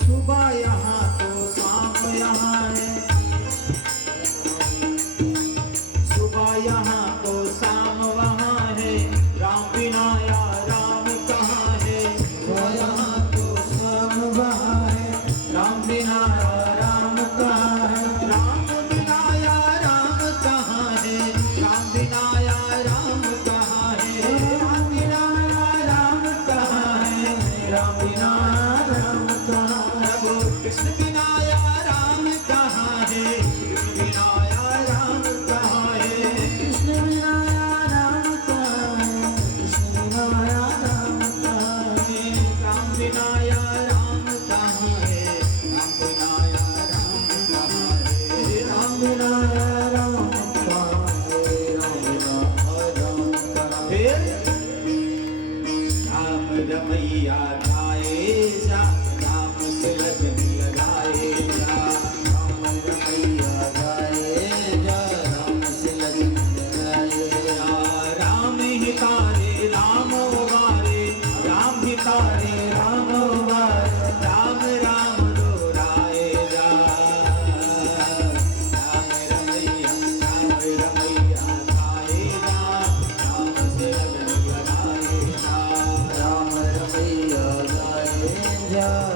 सुबह यहाँ तो शाम यहाँ है, सुबह यहाँ तो शाम वहाँ है, राम बिना या राम कहाँ है। सुबह यहाँ तो शाम वहाँ है, राम बिना या राम कहाँ है, राम बिना या राम कहाँ है, राम बिना या राम कहाँ है, राम बिना या राम कहाँ है, राम बिना राम कहाँ है। कृष्ण बिना या राम कहाँ है, कृष्ण बिना या राम कहाँ है, कृष्ण बिना या राम कहाँ है, कृष्ण बिना या राम कहाँ है, राम बिना या राम कहाँ है, राम बिना या राम कहाँ है, राम बिना या राम कहाँ है, राम बिना या राम कहाँ है। राम रमैया गाए जा, राम से लगन लगाए जा, राम रमैया गाए जा, राम से लगन लगाए जा। राम ही तारे राम उबारे, राम ही तारे राम उबारे, राम राम दोहराए जा, राम रमैया गाए जा, राम से लगन लगाए जा, राम रमैया गाए जा।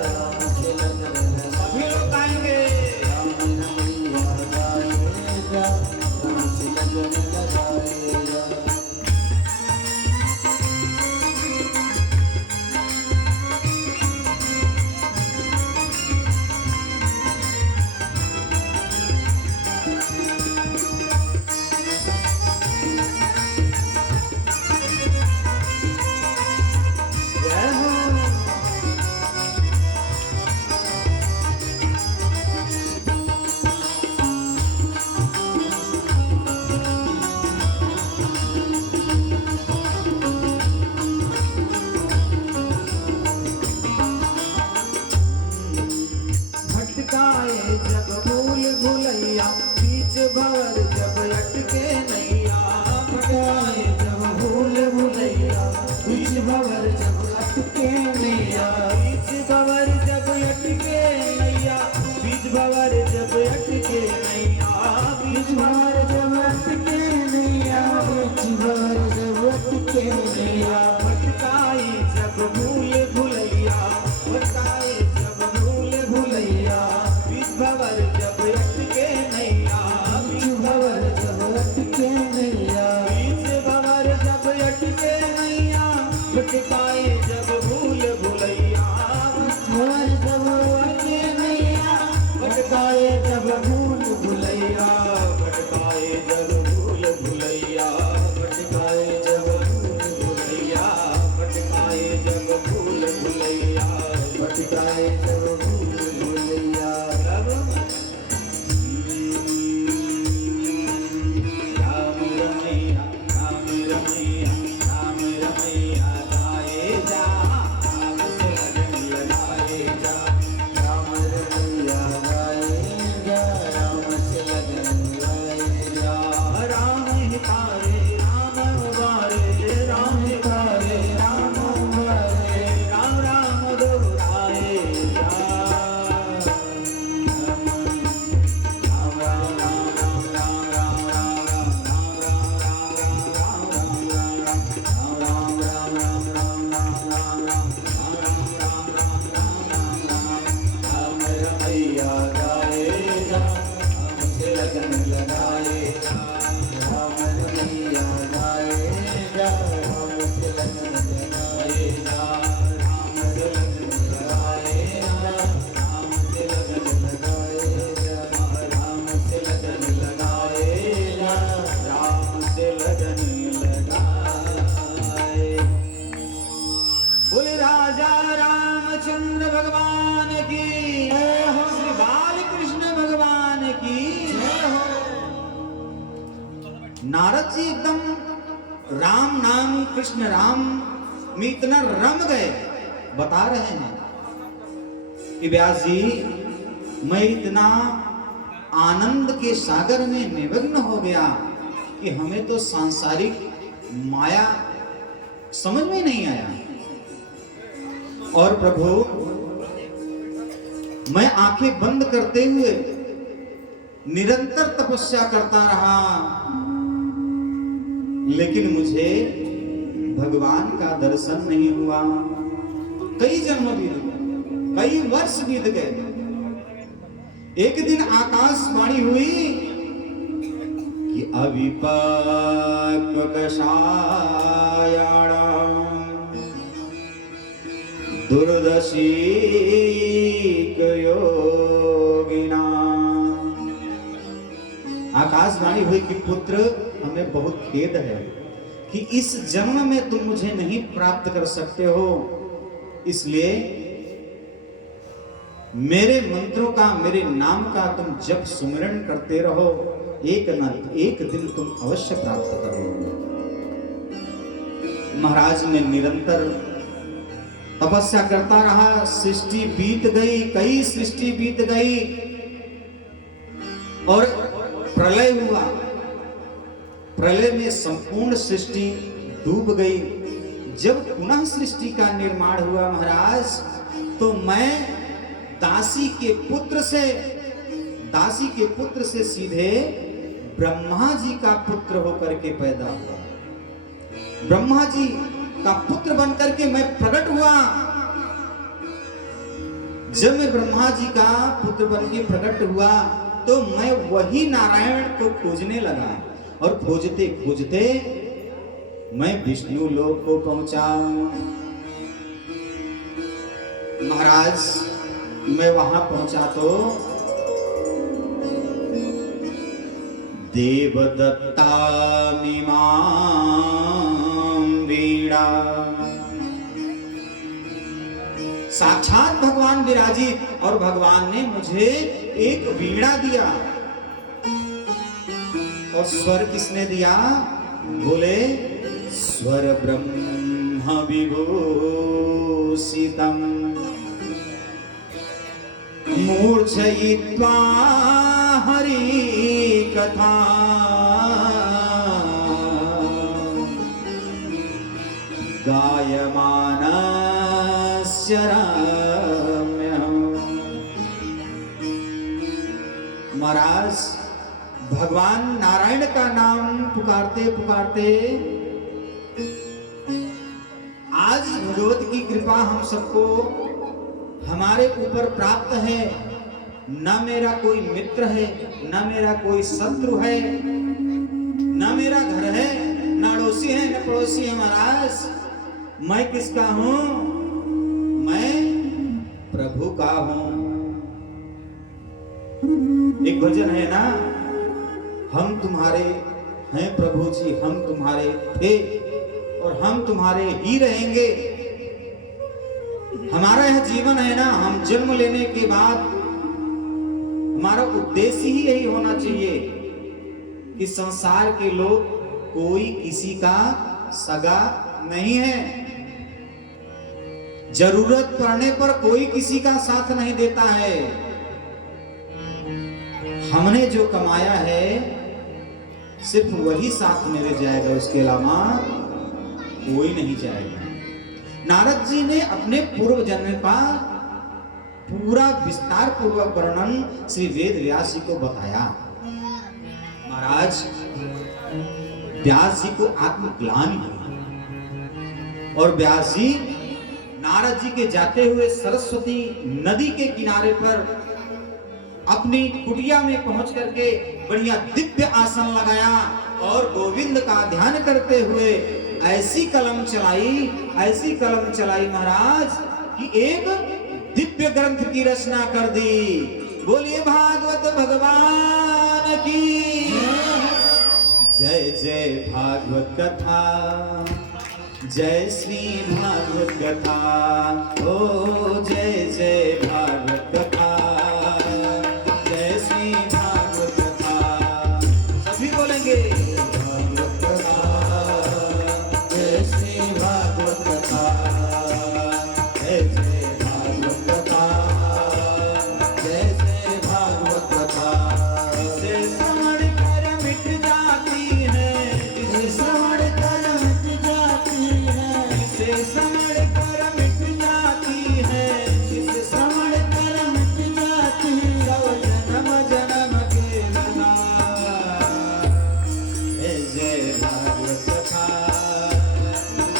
भुलैया भटकाए जब भूल भुलैया भटकाए जब भूल भुलैया बीच भंवर जब अटके नैया बीच भंवर जब अटके नैया बीच भंवर जब अटके नैया भटकाए जब भूल भुलैया भंवर जब अटके नैया भटकाए जब भूल भुलैया भटकाए जब भूल भुलैया भटकाए जब भूल भुलैया भटकाए जब भूल भुलैया भटकाए जब भूल भुलैया राम रमैया राम रमैया राम रमैया गाए जा राम से लगन लगाए जा राम रमैया गाए जा राम से लगन लगाए जा राम हितारे राम उबारे राम हितारे राम उबारे राम राम दोहराए जा राम राम राम राम राम राम रमैया गाए जा हमसे लगन लगाए जा राम रमैया गाए जा हमसे लगन लगाए जा राम से लगन लगाए जा राम से लगन लगाए जा राम से लगन लगाए जा राम से लगन लगाए। बोले राजा रामचंद्र भगवान की जय हो श्री बालकृष्ण भगवान की जय हो। नारद जी एकदम राम नाम कृष्ण राम में इतना रम गए, बता रहे हैं कि व्यास जी मैं इतना आनंद के सागर में निमग्न हो गया कि हमें तो सांसारिक माया समझ में नहीं आया। और प्रभु मैं आंखें बंद करते हुए निरंतर तपस्या करता रहा, लेकिन मुझे भगवान का दर्शन नहीं हुआ। कई जन्म बीत गए, कई वर्ष बीत गए। एक दिन आकाशवाणी हुई कि अविपाक कषायाणाम दुर्दशीक योगिना। आकाशवाणी हुई कि पुत्र हमें बहुत खेद है कि इस जन्म में तुम मुझे नहीं प्राप्त कर सकते हो, इसलिए मेरे मंत्रों का मेरे नाम का तुम जप सुमिरन करते रहो, एक न एक दिन तुम अवश्य प्राप्त करोगे। महाराज ने निरंतर तपस्या करता रहा। सृष्टि बीत गई, कई सृष्टि बीत गई और प्रलय हुआ। प्रलय में संपूर्ण सृष्टि डूब गई। जब पुनः सृष्टि का निर्माण हुआ महाराज, तो मैं दासी के पुत्र से सीधे ब्रह्मा जी का पुत्र होकर के पैदा हुआ। ब्रह्मा जी का पुत्र बनकर के मैं प्रकट हुआ। जब मैं ब्रह्मा जी का पुत्र बन के प्रकट हुआ तो मैं वही नारायण को खोजने लगा, और खोजते खोजते मैं विष्णु लोक को पहुंचा। महाराज मैं वहां पहुंचा तो देवदत्ता वीणा, साक्षात भगवान विराजित, और भगवान ने मुझे एक वीणा दिया। और स्वर किसने दिया? बोले स्वर ब्रह्म विभूषितम मूर्छयित्वा हरि कथा गायमानस्य रम्यः। महाराज भगवान नारायण का नाम पुकारते पुकारते आज भगवत की कृपा हम सबको हमारे ऊपर प्राप्त है। न मेरा कोई मित्र है, न मेरा कोई शत्रु है, न मेरा घर है, न अड़ोसी है, न पड़ोसी है। महाराज मैं किसका हूं? मैं प्रभु का हूं। एक भजन है ना, हम तुम्हारे हैं प्रभु जी, हम तुम्हारे थे और हम तुम्हारे ही रहेंगे। हमारा यह जीवन है ना, हम जन्म लेने के बाद हमारा उद्देश्य ही यही होना चाहिए कि संसार के लोग कोई किसी का सगा नहीं है। जरूरत पड़ने पर कोई किसी का साथ नहीं देता है। हमने जो कमाया है सिर्फ वही साथ मेरे जाएगा, उसके अलावा कोई नहीं जाएगा। नारद जी ने अपने पूर्व जन्म का पूरा विस्तार पूर्वक वर्णन श्री वेद व्यास जी को बताया। महाराज व्यास जी को आत्मग्लानि हुई और व्यास जी नारद जी के जाते हुए सरस्वती नदी के किनारे पर अपनी कुटिया में पहुंच करके बढ़िया दिव्य आसन लगाया और गोविंद का ध्यान करते हुए ऐसी कलम चलाई महाराज कि एक दिव्य ग्रंथ की रचना कर दी। बोलिए भागवत भगवान की जय। जय भागवत कथा, जय श्री भागवत कथा। ओ जय जय भागवत कथा, जय श्री भागवत कथा। सभी बोलेंगे भागवत कथा, जय श्री भागवत कथा, जय जय भागवत कथा, जय जय भागवत कथा। जिसे श्रवण कर मिट जाती है, जिसे श्रवण कर मिट जाती है, जिसे श्रवण कर मिट जाती है, जिसे श्रवण कर मिट जाती है, जन्म जन्म के बना। जय भागवत कथा,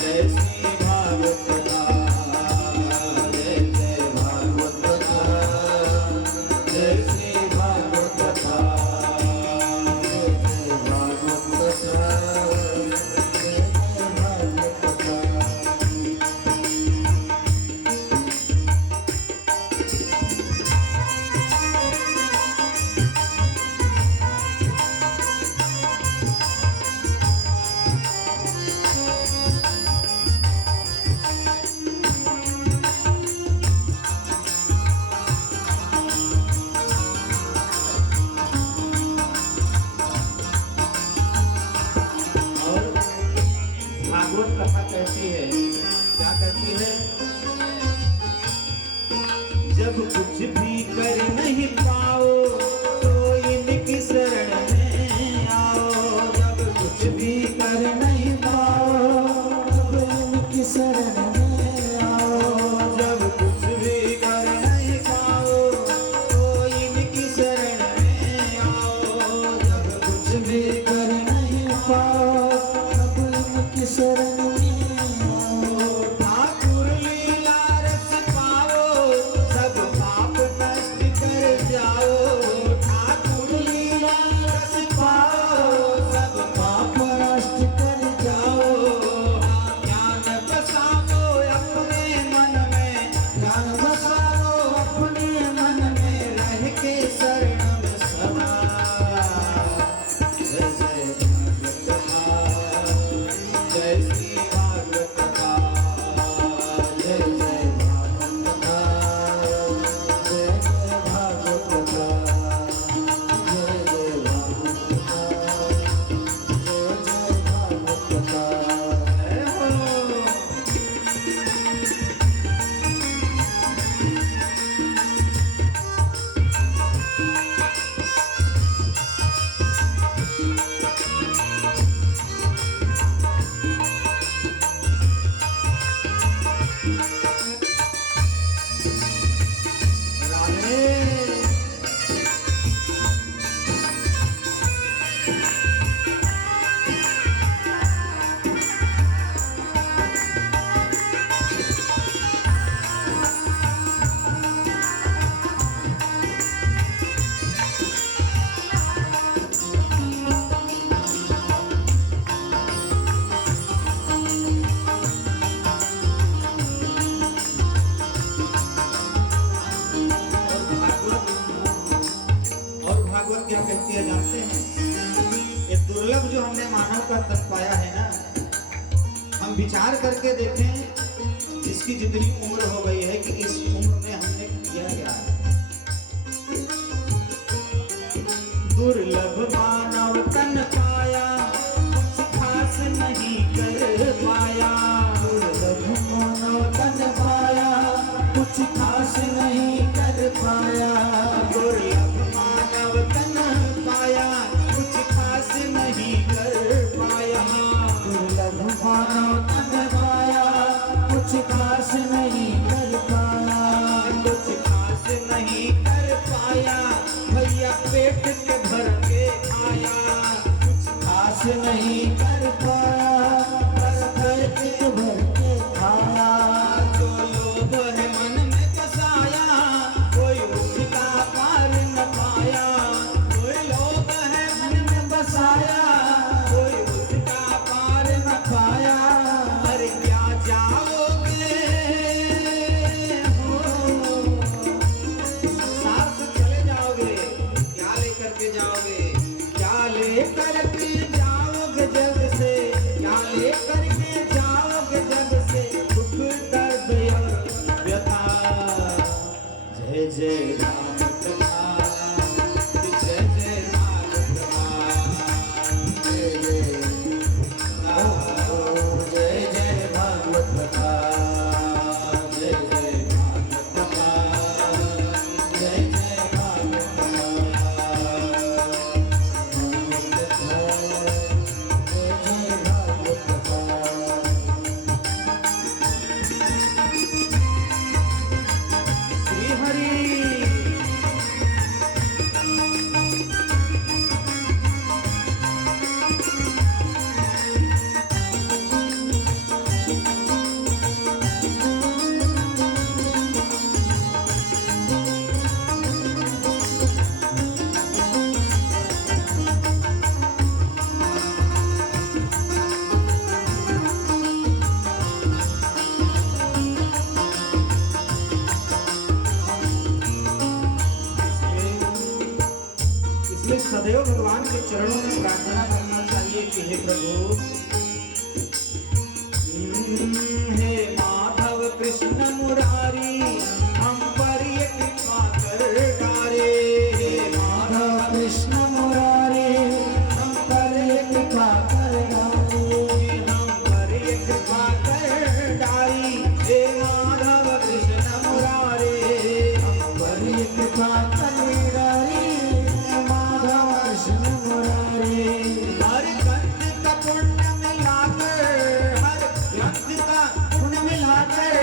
जय श्री भागवत कथा, जय जय भागवत कथा, जय श्री भागवत कथा, जय जय भागवत कथा, जय जय भागवत कथा। और भागवत कथा कहती है, क्या कहती है? जब कुछ भी कर नहीं पाओ तो इनकी शरण में आओ। जब कुछ भी कर नहीं पाओ तो इनकी शरण में आओ। जब कुछ भी कर नहीं पाओ तो इनकी शरण में आओ। जब कुछ भी कर नहीं पाओ तब इनकी शरण में आओ। ठाकुर लीला रस पाओ, सब पाप नष्ट कर जाओ। ठाकुर लीला रस पाओ, सब पाप नष्ट कर जाओ। ज्ञान बसाओ का तन पाया है ना, हम विचार करके देखें जिसकी जितनी उम्र हो गई है कि इस उम्र में हमने किया क्या है। दुर्लभ मानव तन पाया, कुछ खास नहीं कर पाया। दुर्लभ मानव तन पाया, कुछ खास नहीं कर पाया। दुर्लभ मानव तन पाया, कुछ खास नहीं कर पाया। दुर्लभ मानव तन पाया, कुछ खास नहीं कर पाया। कुछ खास नहीं कर पाया, भैया पेट के भर के आया। कुछ खास नहीं कर पाया, बस पेट भर के खाया। जो लोभ है मन में बसाया, कोई उसका पार न पाया। कोई लोभ है मन में बसाया, कोई उसका पार न पाया। अरे क्या जाओगे हो, संसार से चले जाओगे, क्या लेकर के जाओगे? क्या लेकर के जाओगे जग से? क्या लेकर के जाओगे जग से? दुख दर्द और व्यथा। जय जय राम कथा, जय जय राम कथा, जय जय जय जय भागवत कथा, जय जय भागवत कथा, जय जय भागवत कथा, जय जय भागवत कथा। श्री हरि। इसलिए सदैव भगवान के चरणों में प्रार्थना करना चाहिए कि हे प्रभु, हे माधव कृष्ण मुरारी, हम पर ये कृपा कर डारे। हे माधव कृष्ण मुरारी, हम पर कृपा कर डाली। हम पर ये कृपा कर डारी। हे माधव कृष्ण मुरारी, हम पर कृपा कर डाली। माधव कृष्ण मुरारी, हर ग्रंथ का पुण्य मिलाकर, हर ग्रंथ का पुण्य मिलाकर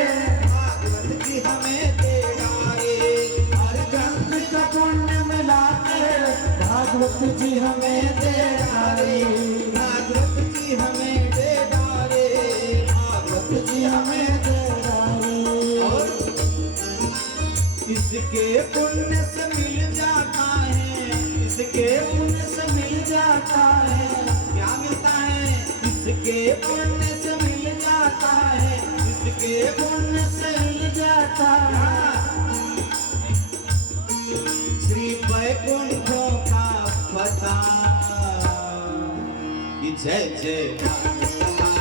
भागवत जी हमें दे डारे। हर ग्रंथ का पुण्य मिलाकर भागवत जी हमें दे डाली। भागवत जी हमें दे डारे। भागवत जी हमें दे डाली। और इसके पुण्य से मिल जाता है, इसके पुण्य से मिल जाता है। क्या मिलता है? इसके पुण्य से मिल जाता है, इसके पुण्य से मिल जाता है। श्री वैकुंठों का पता, कि जय जय भागवत कथा,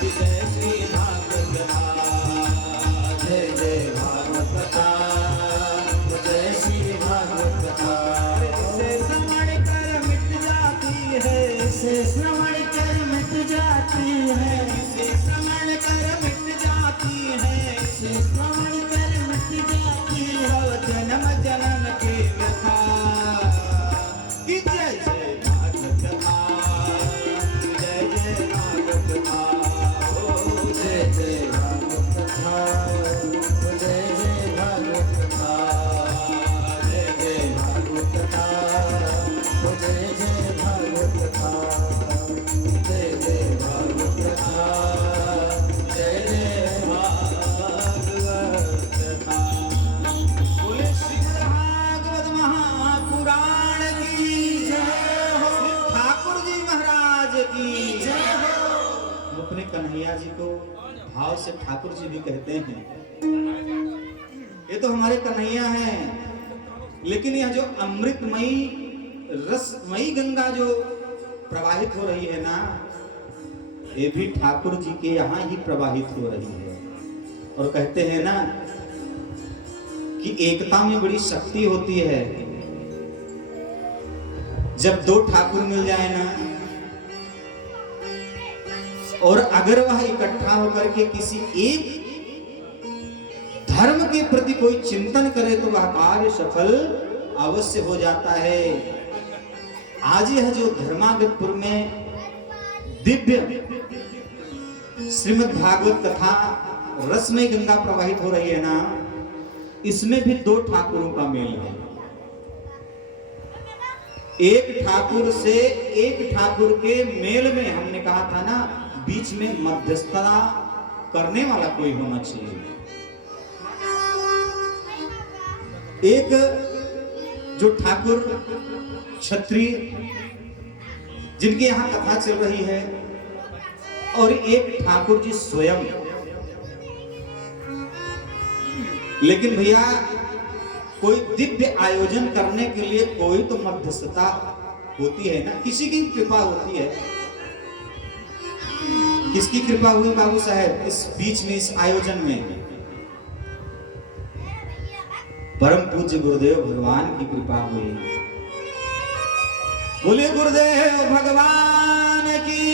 कि जय श्री भागवत कथा, जय जय भागवत कथा, जय श्री भागवत कथा। से श्रवण कर मिट जाती है, से श्रवण कर मिट जाती है। से श्रवण कर मिट जाती है। से श्रवण कर मिट जाती है। भव जन्म जनन के व्यथा, कि जय जय भागवत कथा, जय जय भागवत कथा, ओ जय जय भागवत कथा, जय जय भागवत कथा, जय जय भागवत कथा, जय जय भागवत कथा, जय जय भागवत कथा, जय जय भागवत कथा। बोले श्रीमद् भागवत महापुराण की जय हो, ठाकुर जी महाराज की जय हो। हम अपने कन्हैया जी को भाव से ठाकुर जी भी कहते हैं। ये तो हमारे कन्हैया हैं, लेकिन यह जो अमृतमयी रसमयी गंगा जो प्रवाहित हो रही है ना, ये भी ठाकुर जी के यहाँ ही प्रवाहित हो रही है। और कहते हैं ना कि एकता में बड़ी शक्ति होती है। जब दो ठाकुर मिल जाए ना, और अगर वह इकट्ठा होकर के किसी एक धर्म के प्रति कोई चिंतन करे तो वह कार्य सफल अवश्य हो जाता है। आज यह जो धर्मागतपुर में दिव्य श्रीमद् भागवत कथा रसमय गंगा प्रवाहित हो रही है ना, इसमें भी दो ठाकुरों का मेल है। एक ठाकुर से एक ठाकुर के मेल में हमने कहा था ना, बीच में मध्यस्थता करने वाला कोई होना चाहिए। एक जो ठाकुर क्षत्रिय जिनके यहां कथा चल रही है, और एक ठाकुर जी स्वयं। लेकिन भैया कोई दिव्य आयोजन करने के लिए कोई तो मध्यस्थता होती है ना, किसी की कृपा होती है। किसकी कृपा हुई बाबू साहब इस बीच में, इस आयोजन में? परम पूज्य गुरुदेव भगवान की कृपा हुई। बोले गुरुदेव भगवान की,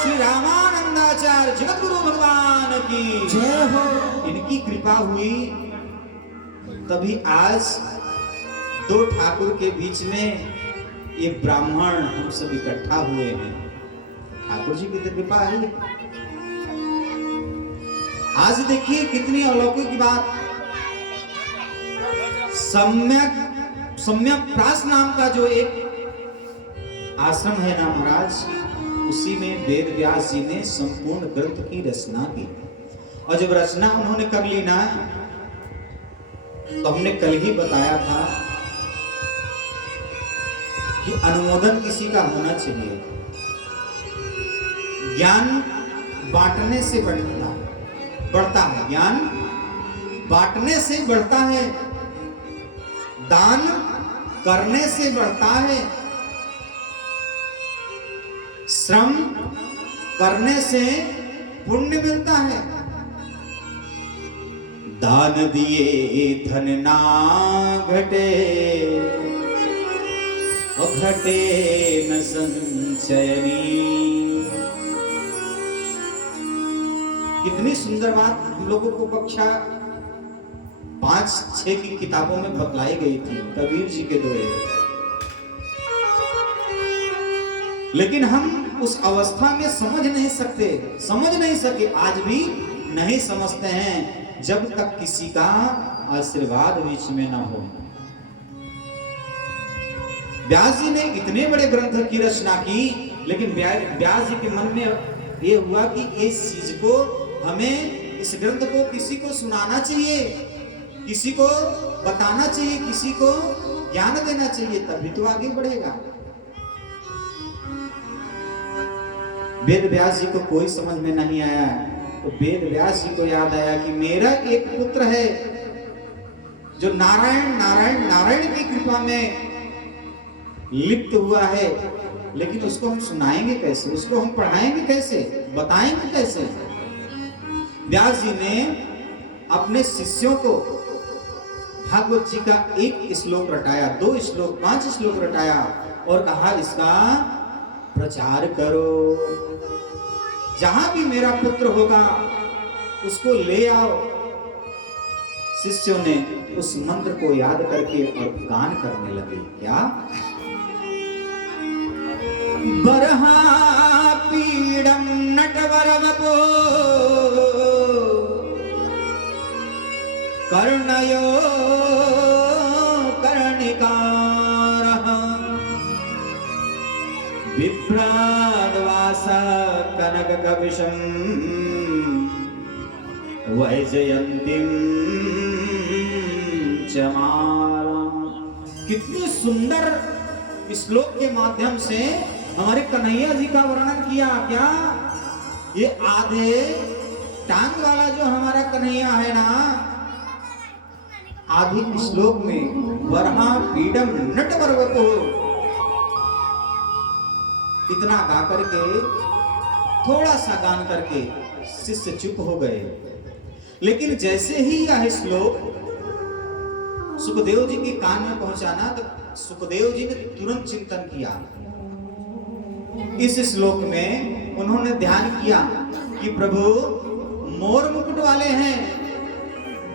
श्री रामानंदाचार्य जगत गुरु भगवान की जय हो। इनकी कृपा हुई तभी आज दो ठाकुर के बीच में ये ब्राह्मण हम सब इकट्ठा हुए हैं। ठाकुर जी की तो कृपा है। आज देखिए कितनी अलौकिक बात। सम्यक प्रास नाम का जो एक आश्रम है ना महाराज, उसी में वेद व्यास जी ने संपूर्ण ग्रंथ की रचना की। और जब रचना उन्होंने कर ली ना, तो हमने कल ही बताया था कि अनुमोदन किसी का होना चाहिए। ज्ञान बांटने से बढ़ता है, ज्ञान बांटने से बढ़ता है, दान करने से बढ़ता है, श्रम करने से पुण्य मिलता है। दान दिए धन ना घटे, और घटे न संचयनी। कितनी सुंदर बात हम लोगों को कक्षा 5-6 की किताबों में बतलाई गई थी कबीर जी के दोहे। लेकिन हम उस अवस्था में समझ नहीं सके, आज भी नहीं समझते हैं, जब तक किसी का आशीर्वाद बीच में ना हो। व्यास जी ने इतने बड़े ग्रंथ की रचना की, लेकिन व्यास जी के मन में ये हुआ कि इस चीज को हमें, इस ग्रंथ को किसी को सुनाना चाहिए, किसी को बताना चाहिए, किसी को ज्ञान देना चाहिए, तभी तो आगे बढ़ेगा। वेद व्यास जी को कोई समझ में नहीं आया, तो वेद व्यास जी को याद आया कि मेरा एक पुत्र है जो नारायण की कृपा में लिप्त हुआ है, लेकिन उसको हम सुनाएंगे कैसे, उसको हम पढ़ाएंगे कैसे, बताएंगे कैसे? व्यास जी ने अपने शिष्यों को भागवत जी का एक श्लोक रटाया, 2 श्लोक, 5 श्लोक रटाया और कहा इसका प्रचार करो। जहां भी मेरा पुत्र होगा उसको ले आओ। शिष्यों ने उस मंत्र को याद करके और गान करने लगे। क्या? बरहा पीडम नटवरवपो कर्णयो कर्णिकारः विभ्राटवास कनककविशं वैजयन्तीं चमारम्। कितनी सुंदर श्लोक के माध्यम से हमारे कन्हैया जी का वर्णन किया। क्या ये आधे टांग वाला जो हमारा कन्हैया है ना, आधि श्लोक में वरहा पीडम नटवरवपो, इतना गा करके, थोड़ा सा गान करके शिष्य चुप हो गए। लेकिन जैसे ही यह श्लोक सुखदेव जी के कान में पहुंचाना, तो सुखदेव जी ने तुरंत चिंतन किया। इस श्लोक में उन्होंने ध्यान किया कि प्रभु मोर मुकुट वाले हैं,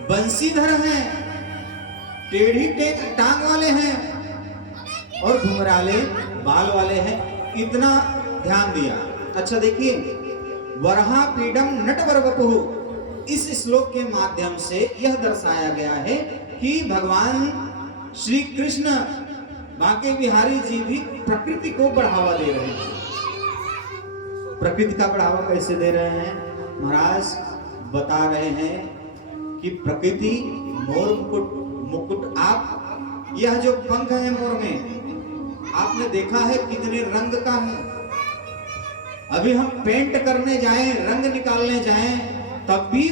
बंसीधर हैं, टेढ़ी टांग वाले हैं और घुंघराले बाल वाले हैं। इतना ध्यान दिया। अच्छा देखिए, वरहा पीडम नटवर वपुः, इस श्लोक के माध्यम से यह दर्शाया गया है कि भगवान श्री कृष्ण बांके बिहारी जी भी प्रकृति को बढ़ावा दे रहे हैं। प्रकृति का बढ़ावा कैसे दे रहे हैं? महाराज बता रहे हैं कि प्रकृति मोर मुकुट आप, यह जो पंख है मोर में, आपने देखा है कितने रंग का है। अभी हम पेंट करने जाएं, रंग निकालने जाएं, तब भी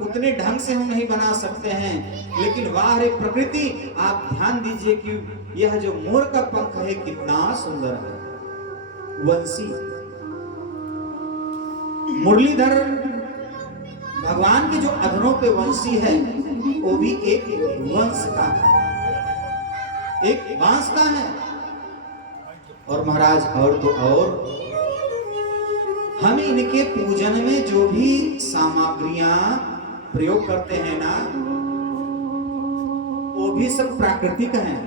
उतने ढंग से हम नहीं बना सकते हैं। लेकिन वाह रे प्रकृति, आप ध्यान दीजिए कि यह जो मोर का पंख है कितना सुंदर है। वंशी मुरलीधर भगवान के जो अधरों पे वंशी है, वो भी एक वंश का है, एक बांस का है। और महाराज और तो और, हम इनके पूजन में जो भी सामग्रियां प्रयोग करते हैं ना, वो भी सब प्राकृतिक हैं,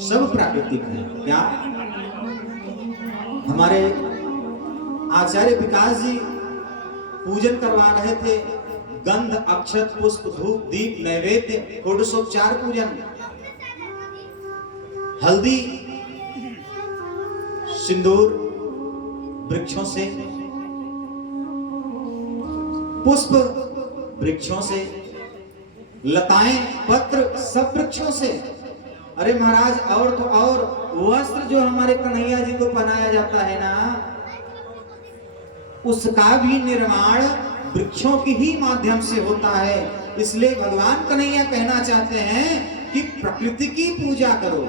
सब प्राकृतिक हैं। क्या हमारे आचार्य विकास जी पूजन करवा रहे थे, गंध अक्षत पुष्प धूप दीप नैवेद्य षोडशोपचार पूजन, हल्दी सिंदूर वृक्षों से, पुष्प वृक्षों से, लताएं पत्र सब वृक्षों से। अरे महाराज और तो और, वस्त्र जो हमारे कन्हैया जी को पहनाया जाता है ना, उसका भी निर्माण वृक्षों की ही माध्यम से होता है। इसलिए भगवान कन्हैया कहना चाहते हैं कि प्रकृति की पूजा करो,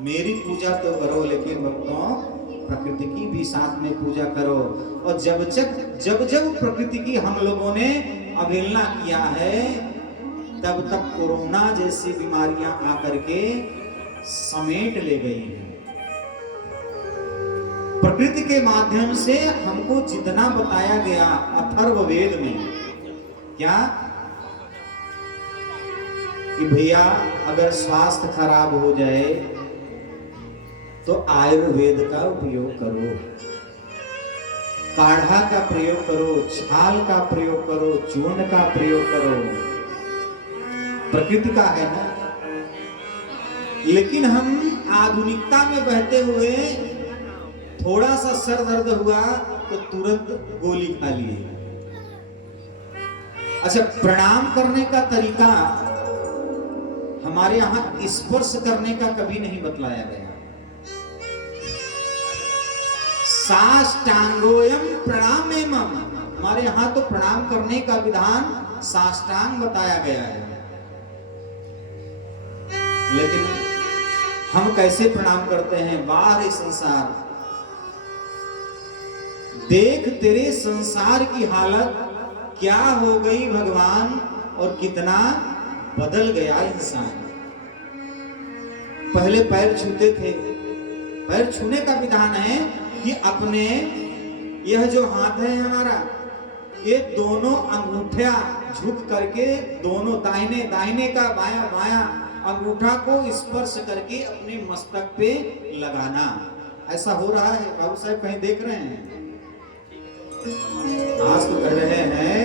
मेरी पूजा तो करो, लेकिन भक्तों प्रकृति की भी साथ में पूजा करो। और जब प्रकृति की हम लोगों ने अवहेलना किया है, तब तक कोरोना जैसी बीमारियां आकर के समेट ले गई हैं। प्रकृति के माध्यम से हमको जितना बताया गया अथर्ववेद में, क्या कि भैया अगर स्वास्थ्य खराब हो जाए तो आयुर्वेद का उपयोग करो, काढ़ा का प्रयोग करो, छाल का प्रयोग करो, चूर्ण का प्रयोग करो, प्रकृति का है ना। लेकिन हम आधुनिकता में बहते हुए थोड़ा सा सर दर्द हुआ तो तुरंत गोली खा लिए। अच्छा, प्रणाम करने का तरीका हमारे यहां स्पर्श करने का कभी नहीं बतलाया गया। साष्टांगोयम प्रणामेमम, हमारे यहां तो प्रणाम करने का विधान साष्टांग बताया गया है। लेकिन हम कैसे प्रणाम करते हैं? वाह रे संसार, देख तेरे संसार की हालत क्या हो गई भगवान, और कितना बदल गया इंसान। पहले पैर छूते थे, पैर छूने का विधान है कि अपने यह जो हाथ है हमारा, ये दोनों अंगूठा झुक करके, दोनों दाहिने का बायां अंगूठा को स्पर्श करके अपने मस्तक पे लगाना। ऐसा हो रहा है बाबू साहब, कहीं देख रहे हैं? आज तो कह रहे हैं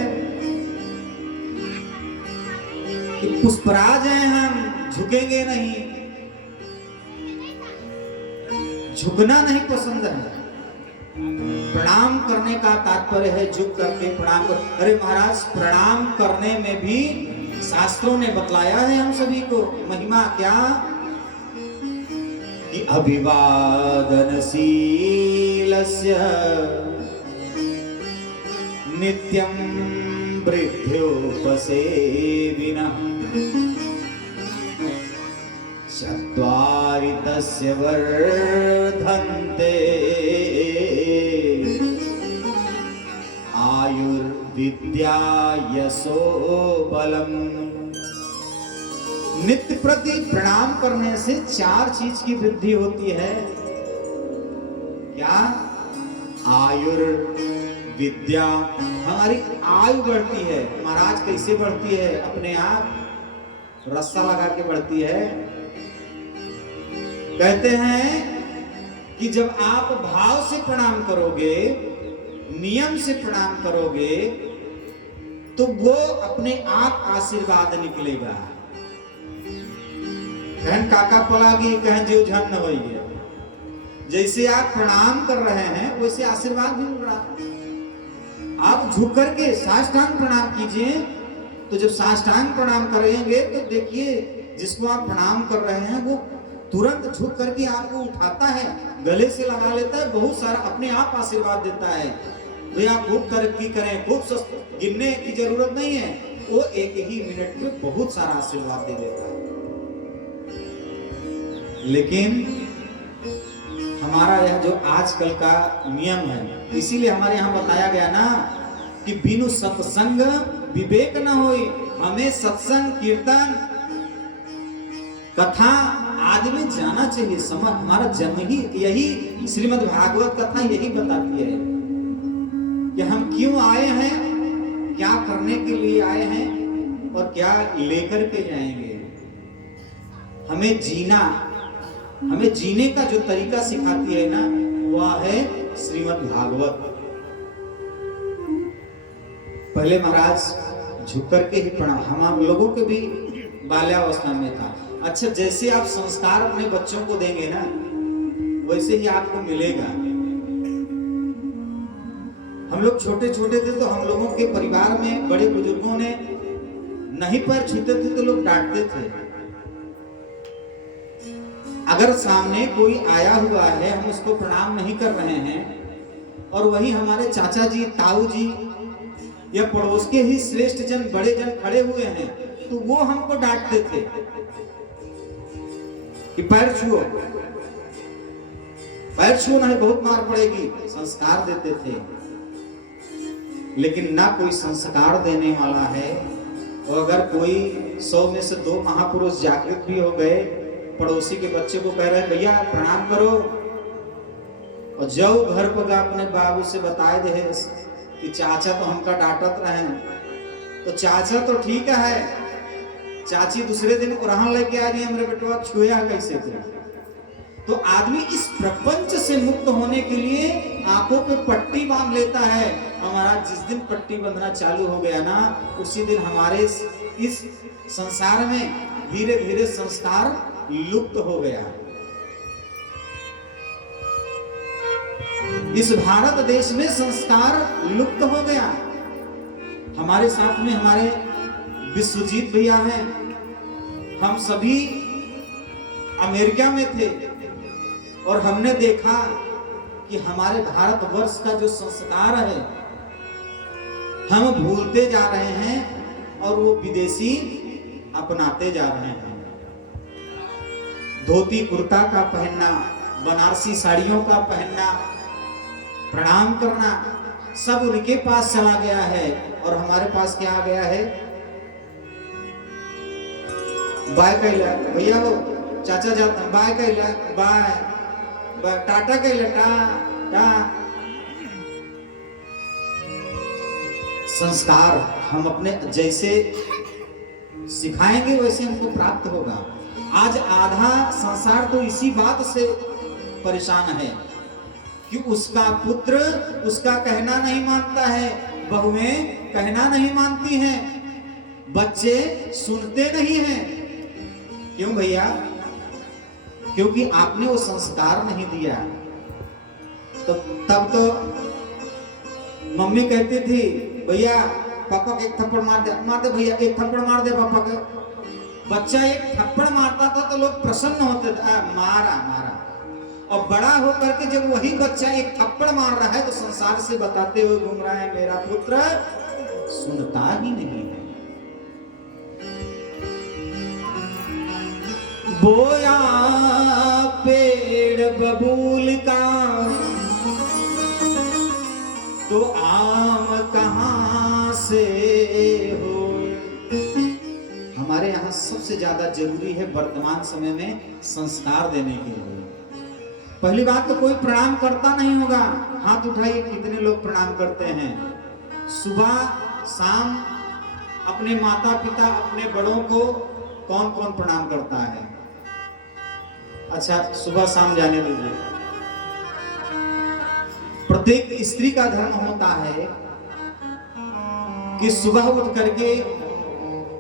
कि पुष्पराज हैं हम, झुकेंगे नहीं, झुकना नहीं पसंद है। प्रणाम करने का तात्पर्य है झुक करके प्रणाम कर। अरे महाराज, प्रणाम करने में भी शास्त्रों ने बतलाया है हम सभी को महिमा। क्या कि अभिवादनशीलस्य नित्यं वृद्ध्योपसेविनः चत्वारि धर्मस्य वर्धन्ते आयुर्विद्या यशो बलम। नित्य प्रति प्रणाम करने से 4 चीज की वृद्धि होती है। क्या? आयुर्विद्या, हमारी आयु बढ़ती है। महाराज कैसे बढ़ती है? अपने आप रस्सा लगा के बढ़ती है। कहते हैं कि जब आप भाव से प्रणाम करोगे, नियम से प्रणाम करोगे, तो वो अपने आप आशीर्वाद निकलेगा। कहन काका पलागी, कहन जीव झन न होइए। जैसे आप प्रणाम कर रहे हैं वैसे आशीर्वाद भी मिल रहा है। आप झुक करके साष्टांग प्रणाम कीजिए, तो जब साष्टांग प्रणाम करेंगे तो देखिए जिसको आप प्रणाम कर रहे हैं वो तुरंत झुक करके आपको उठाता है, गले से लगा लेता है, बहुत सारा अपने आप आशीर्वाद देता है। भैया खूब तरक्की करें, खूब गिनने की जरूरत नहीं है, वो एक ही मिनट में बहुत सारा आशीर्वाद दे देता है। लेकिन हमारा यह जो आजकल का नियम है, इसीलिए हमारे यहाँ बताया गया ना कि बिनु सत्संग विवेक न होई। हमें सत्संग, कीर्तन, कथा आदमी जाना चाहिए। समझ, हमारा जन्म ही यही, श्रीमद् भागवत कथा यही बताती है कि हम क्यों आए हैं, क्या करने के लिए आए हैं और क्या लेकर के जाएंगे। हमें जीना, हमें जीने का जो तरीका सिखाती है ना, वह है श्रीमद् भागवत। पहले महाराज झुक करके ही प्रणाम, हम लोगों के भी बाल्यावस्था में था। अच्छा, जैसे आप संस्कार अपने बच्चों को देंगे ना, वैसे ही आपको मिलेगा। हम लोग छोटे छोटे थे तो हम लोगों के परिवार में बड़े बुजुर्गों ने नहीं पैर छूते थे तो लोग डांटते थे। अगर सामने कोई आया हुआ है, हम उसको प्रणाम नहीं कर रहे हैं, और वही हमारे चाचा जी, ताऊ जी या पड़ोस के ही श्रेष्ठ जन, बड़े जन खड़े हुए हैं, तो वो हमको डांटते थे कि पैर छुओ, पैर छुओ नहीं बहुत मार पड़ेगी। संस्कार देते थे। लेकिन ना कोई संस्कार देने वाला है। और अगर कोई 100 में से 2 महापुरुष जागृत भी हो गए, पड़ोसी के बच्चे को कह रहे हैं भैया प्रणाम करो, और जब घर पर अपने बाबू से बताए दे कि चाचा तो हमका डांटत रहे, तो चाचा तो ठीक है, चाची दूसरे दिन उड़ान लेके आ रही, हमरे बेटवा छुआ कैसे थे। तो आदमी इस प्रपंच से मुक्त होने के लिए आंखों पे पट्टी बांध लेता है। हमारा जिस दिन पट्टी बंधना चालू हो गया ना, उसी दिन हमारे इस संसार में धीरे धीरे संस्कार लुप्त हो गया। इस भारत देश में संस्कार लुप्त हो गया। हमारे साथ में हमारे विश्वजीत भैया हैं, हम सभी अमेरिका में थे और हमने देखा कि हमारे भारतवर्ष का जो संस्कार है हम भूलते जा रहे हैं और वो विदेशी अपनाते जा रहे हैं। धोती कुर्ता का पहनना, बनारसी साड़ियों का पहनना, प्रणाम करना, सब उनके पास चला गया है और हमारे पास क्या आ गया है? बाय कैला भैया, वो चाचा जाता बाय कैला, बाय बाय, टाटा कैला, टा। संस्कार हम अपने जैसे सिखाएंगे वैसे हमको प्राप्त होगा। आज आधा संसार तो इसी बात से परेशान है कि उसका पुत्र उसका कहना नहीं मानता है, बहुएं कहना नहीं मानती हैं, बच्चे सुनते नहीं हैं। क्यों भैया? क्योंकि आपने वो संस्कार नहीं दिया। तो तब तो मम्मी कहती थी भैया पापा को एक थप्पड़ मार दे भैया, एक थप्पड़ मार दे पापा को। बच्चा एक थप्पड़ मारता था तो लोग प्रसन्न होते थे, मारा मारा। और बड़ा होकर के जब वही बच्चा एक थप्पड़ मार रहा है तो संसार से बताते हुए घूम रहा है मेरा पुत्र सुनता ही नहीं है। बोया पे बबूल का, तो आम कहां से हो। हमारे यहाँ सबसे ज्यादा जरूरी है वर्तमान समय में संस्कार देने के लिए। पहली बात तो कोई प्रणाम करता नहीं होगा, हाथ उठाइए कितने लोग प्रणाम करते हैं। सुबह शाम अपने माता पिता अपने बड़ों को कौन कौन प्रणाम करता है? अच्छा सुबह शाम जाने दीजिए। प्रत्येक स्त्री का धर्म होता है कि सुबह उठ करके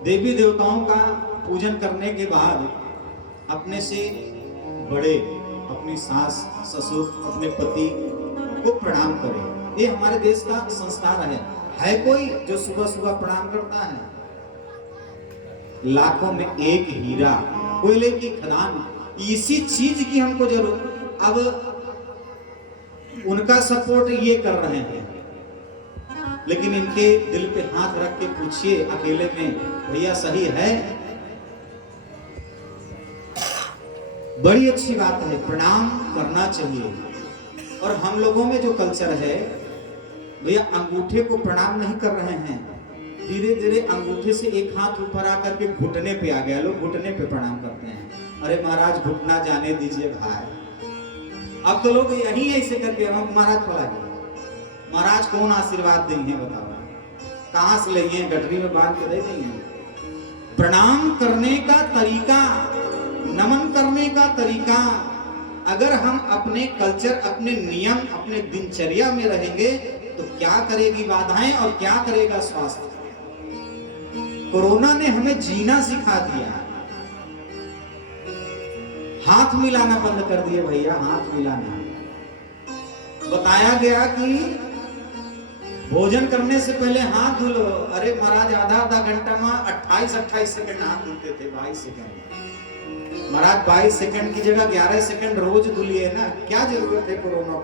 देवी देवताओं का पूजन करने के बाद अपने से बड़े, अपनी सास ससुर अपने पति को प्रणाम करें। ये हमारे देश का संस्कार है कोई जो सुबह सुबह प्रणाम करता है? लाखों में एक हीरा, कोयले की खदान, इसी चीज की हमको जरूरत। अब उनका सपोर्ट ये कर रहे हैं, लेकिन इनके दिल पे हाथ रख के पूछिए अकेले में, भैया सही है? बड़ी अच्छी बात है, प्रणाम करना चाहिए। और हम लोगों में जो कल्चर है भैया, अंगूठे को प्रणाम नहीं कर रहे हैं, धीरे धीरे अंगूठे से एक हाथ ऊपर आकर के घुटने पे आ गया, लोग घुटने पे प्रणाम करते हैं। अरे महाराज घुटना जाने दीजिए भाई। अब तो लोग यही ऐसे करके महाराज पड़ा गया। महाराज कौन आशीर्वाद देंगे बताओ? कहां से लेंगे? गठरी में बांध के दे देंगे? प्रणाम करने का तरीका, नमन करने का तरीका, अगर हम अपने कल्चर, अपने नियम, अपने दिनचर्या में रहेंगे तो क्या करेगी बाधाएं और क्या करेगा स्वास्थ्य। कोरोना ने हमें जीना सिखा दिया। हाथ मिलाना बंद कर दिए भैया, हाथ मिलाना। बताया गया कि भोजन करने से पहले हाथ धो लो। अरे महाराज आधा आधा घंटा में 28 सेकंड हाथ धुलते थे, 22 सेकंड। महाराज 22 सेकंड की जगह 11 सेकंड रोज धुलिए ना, क्या जरूरत है कोरोना को।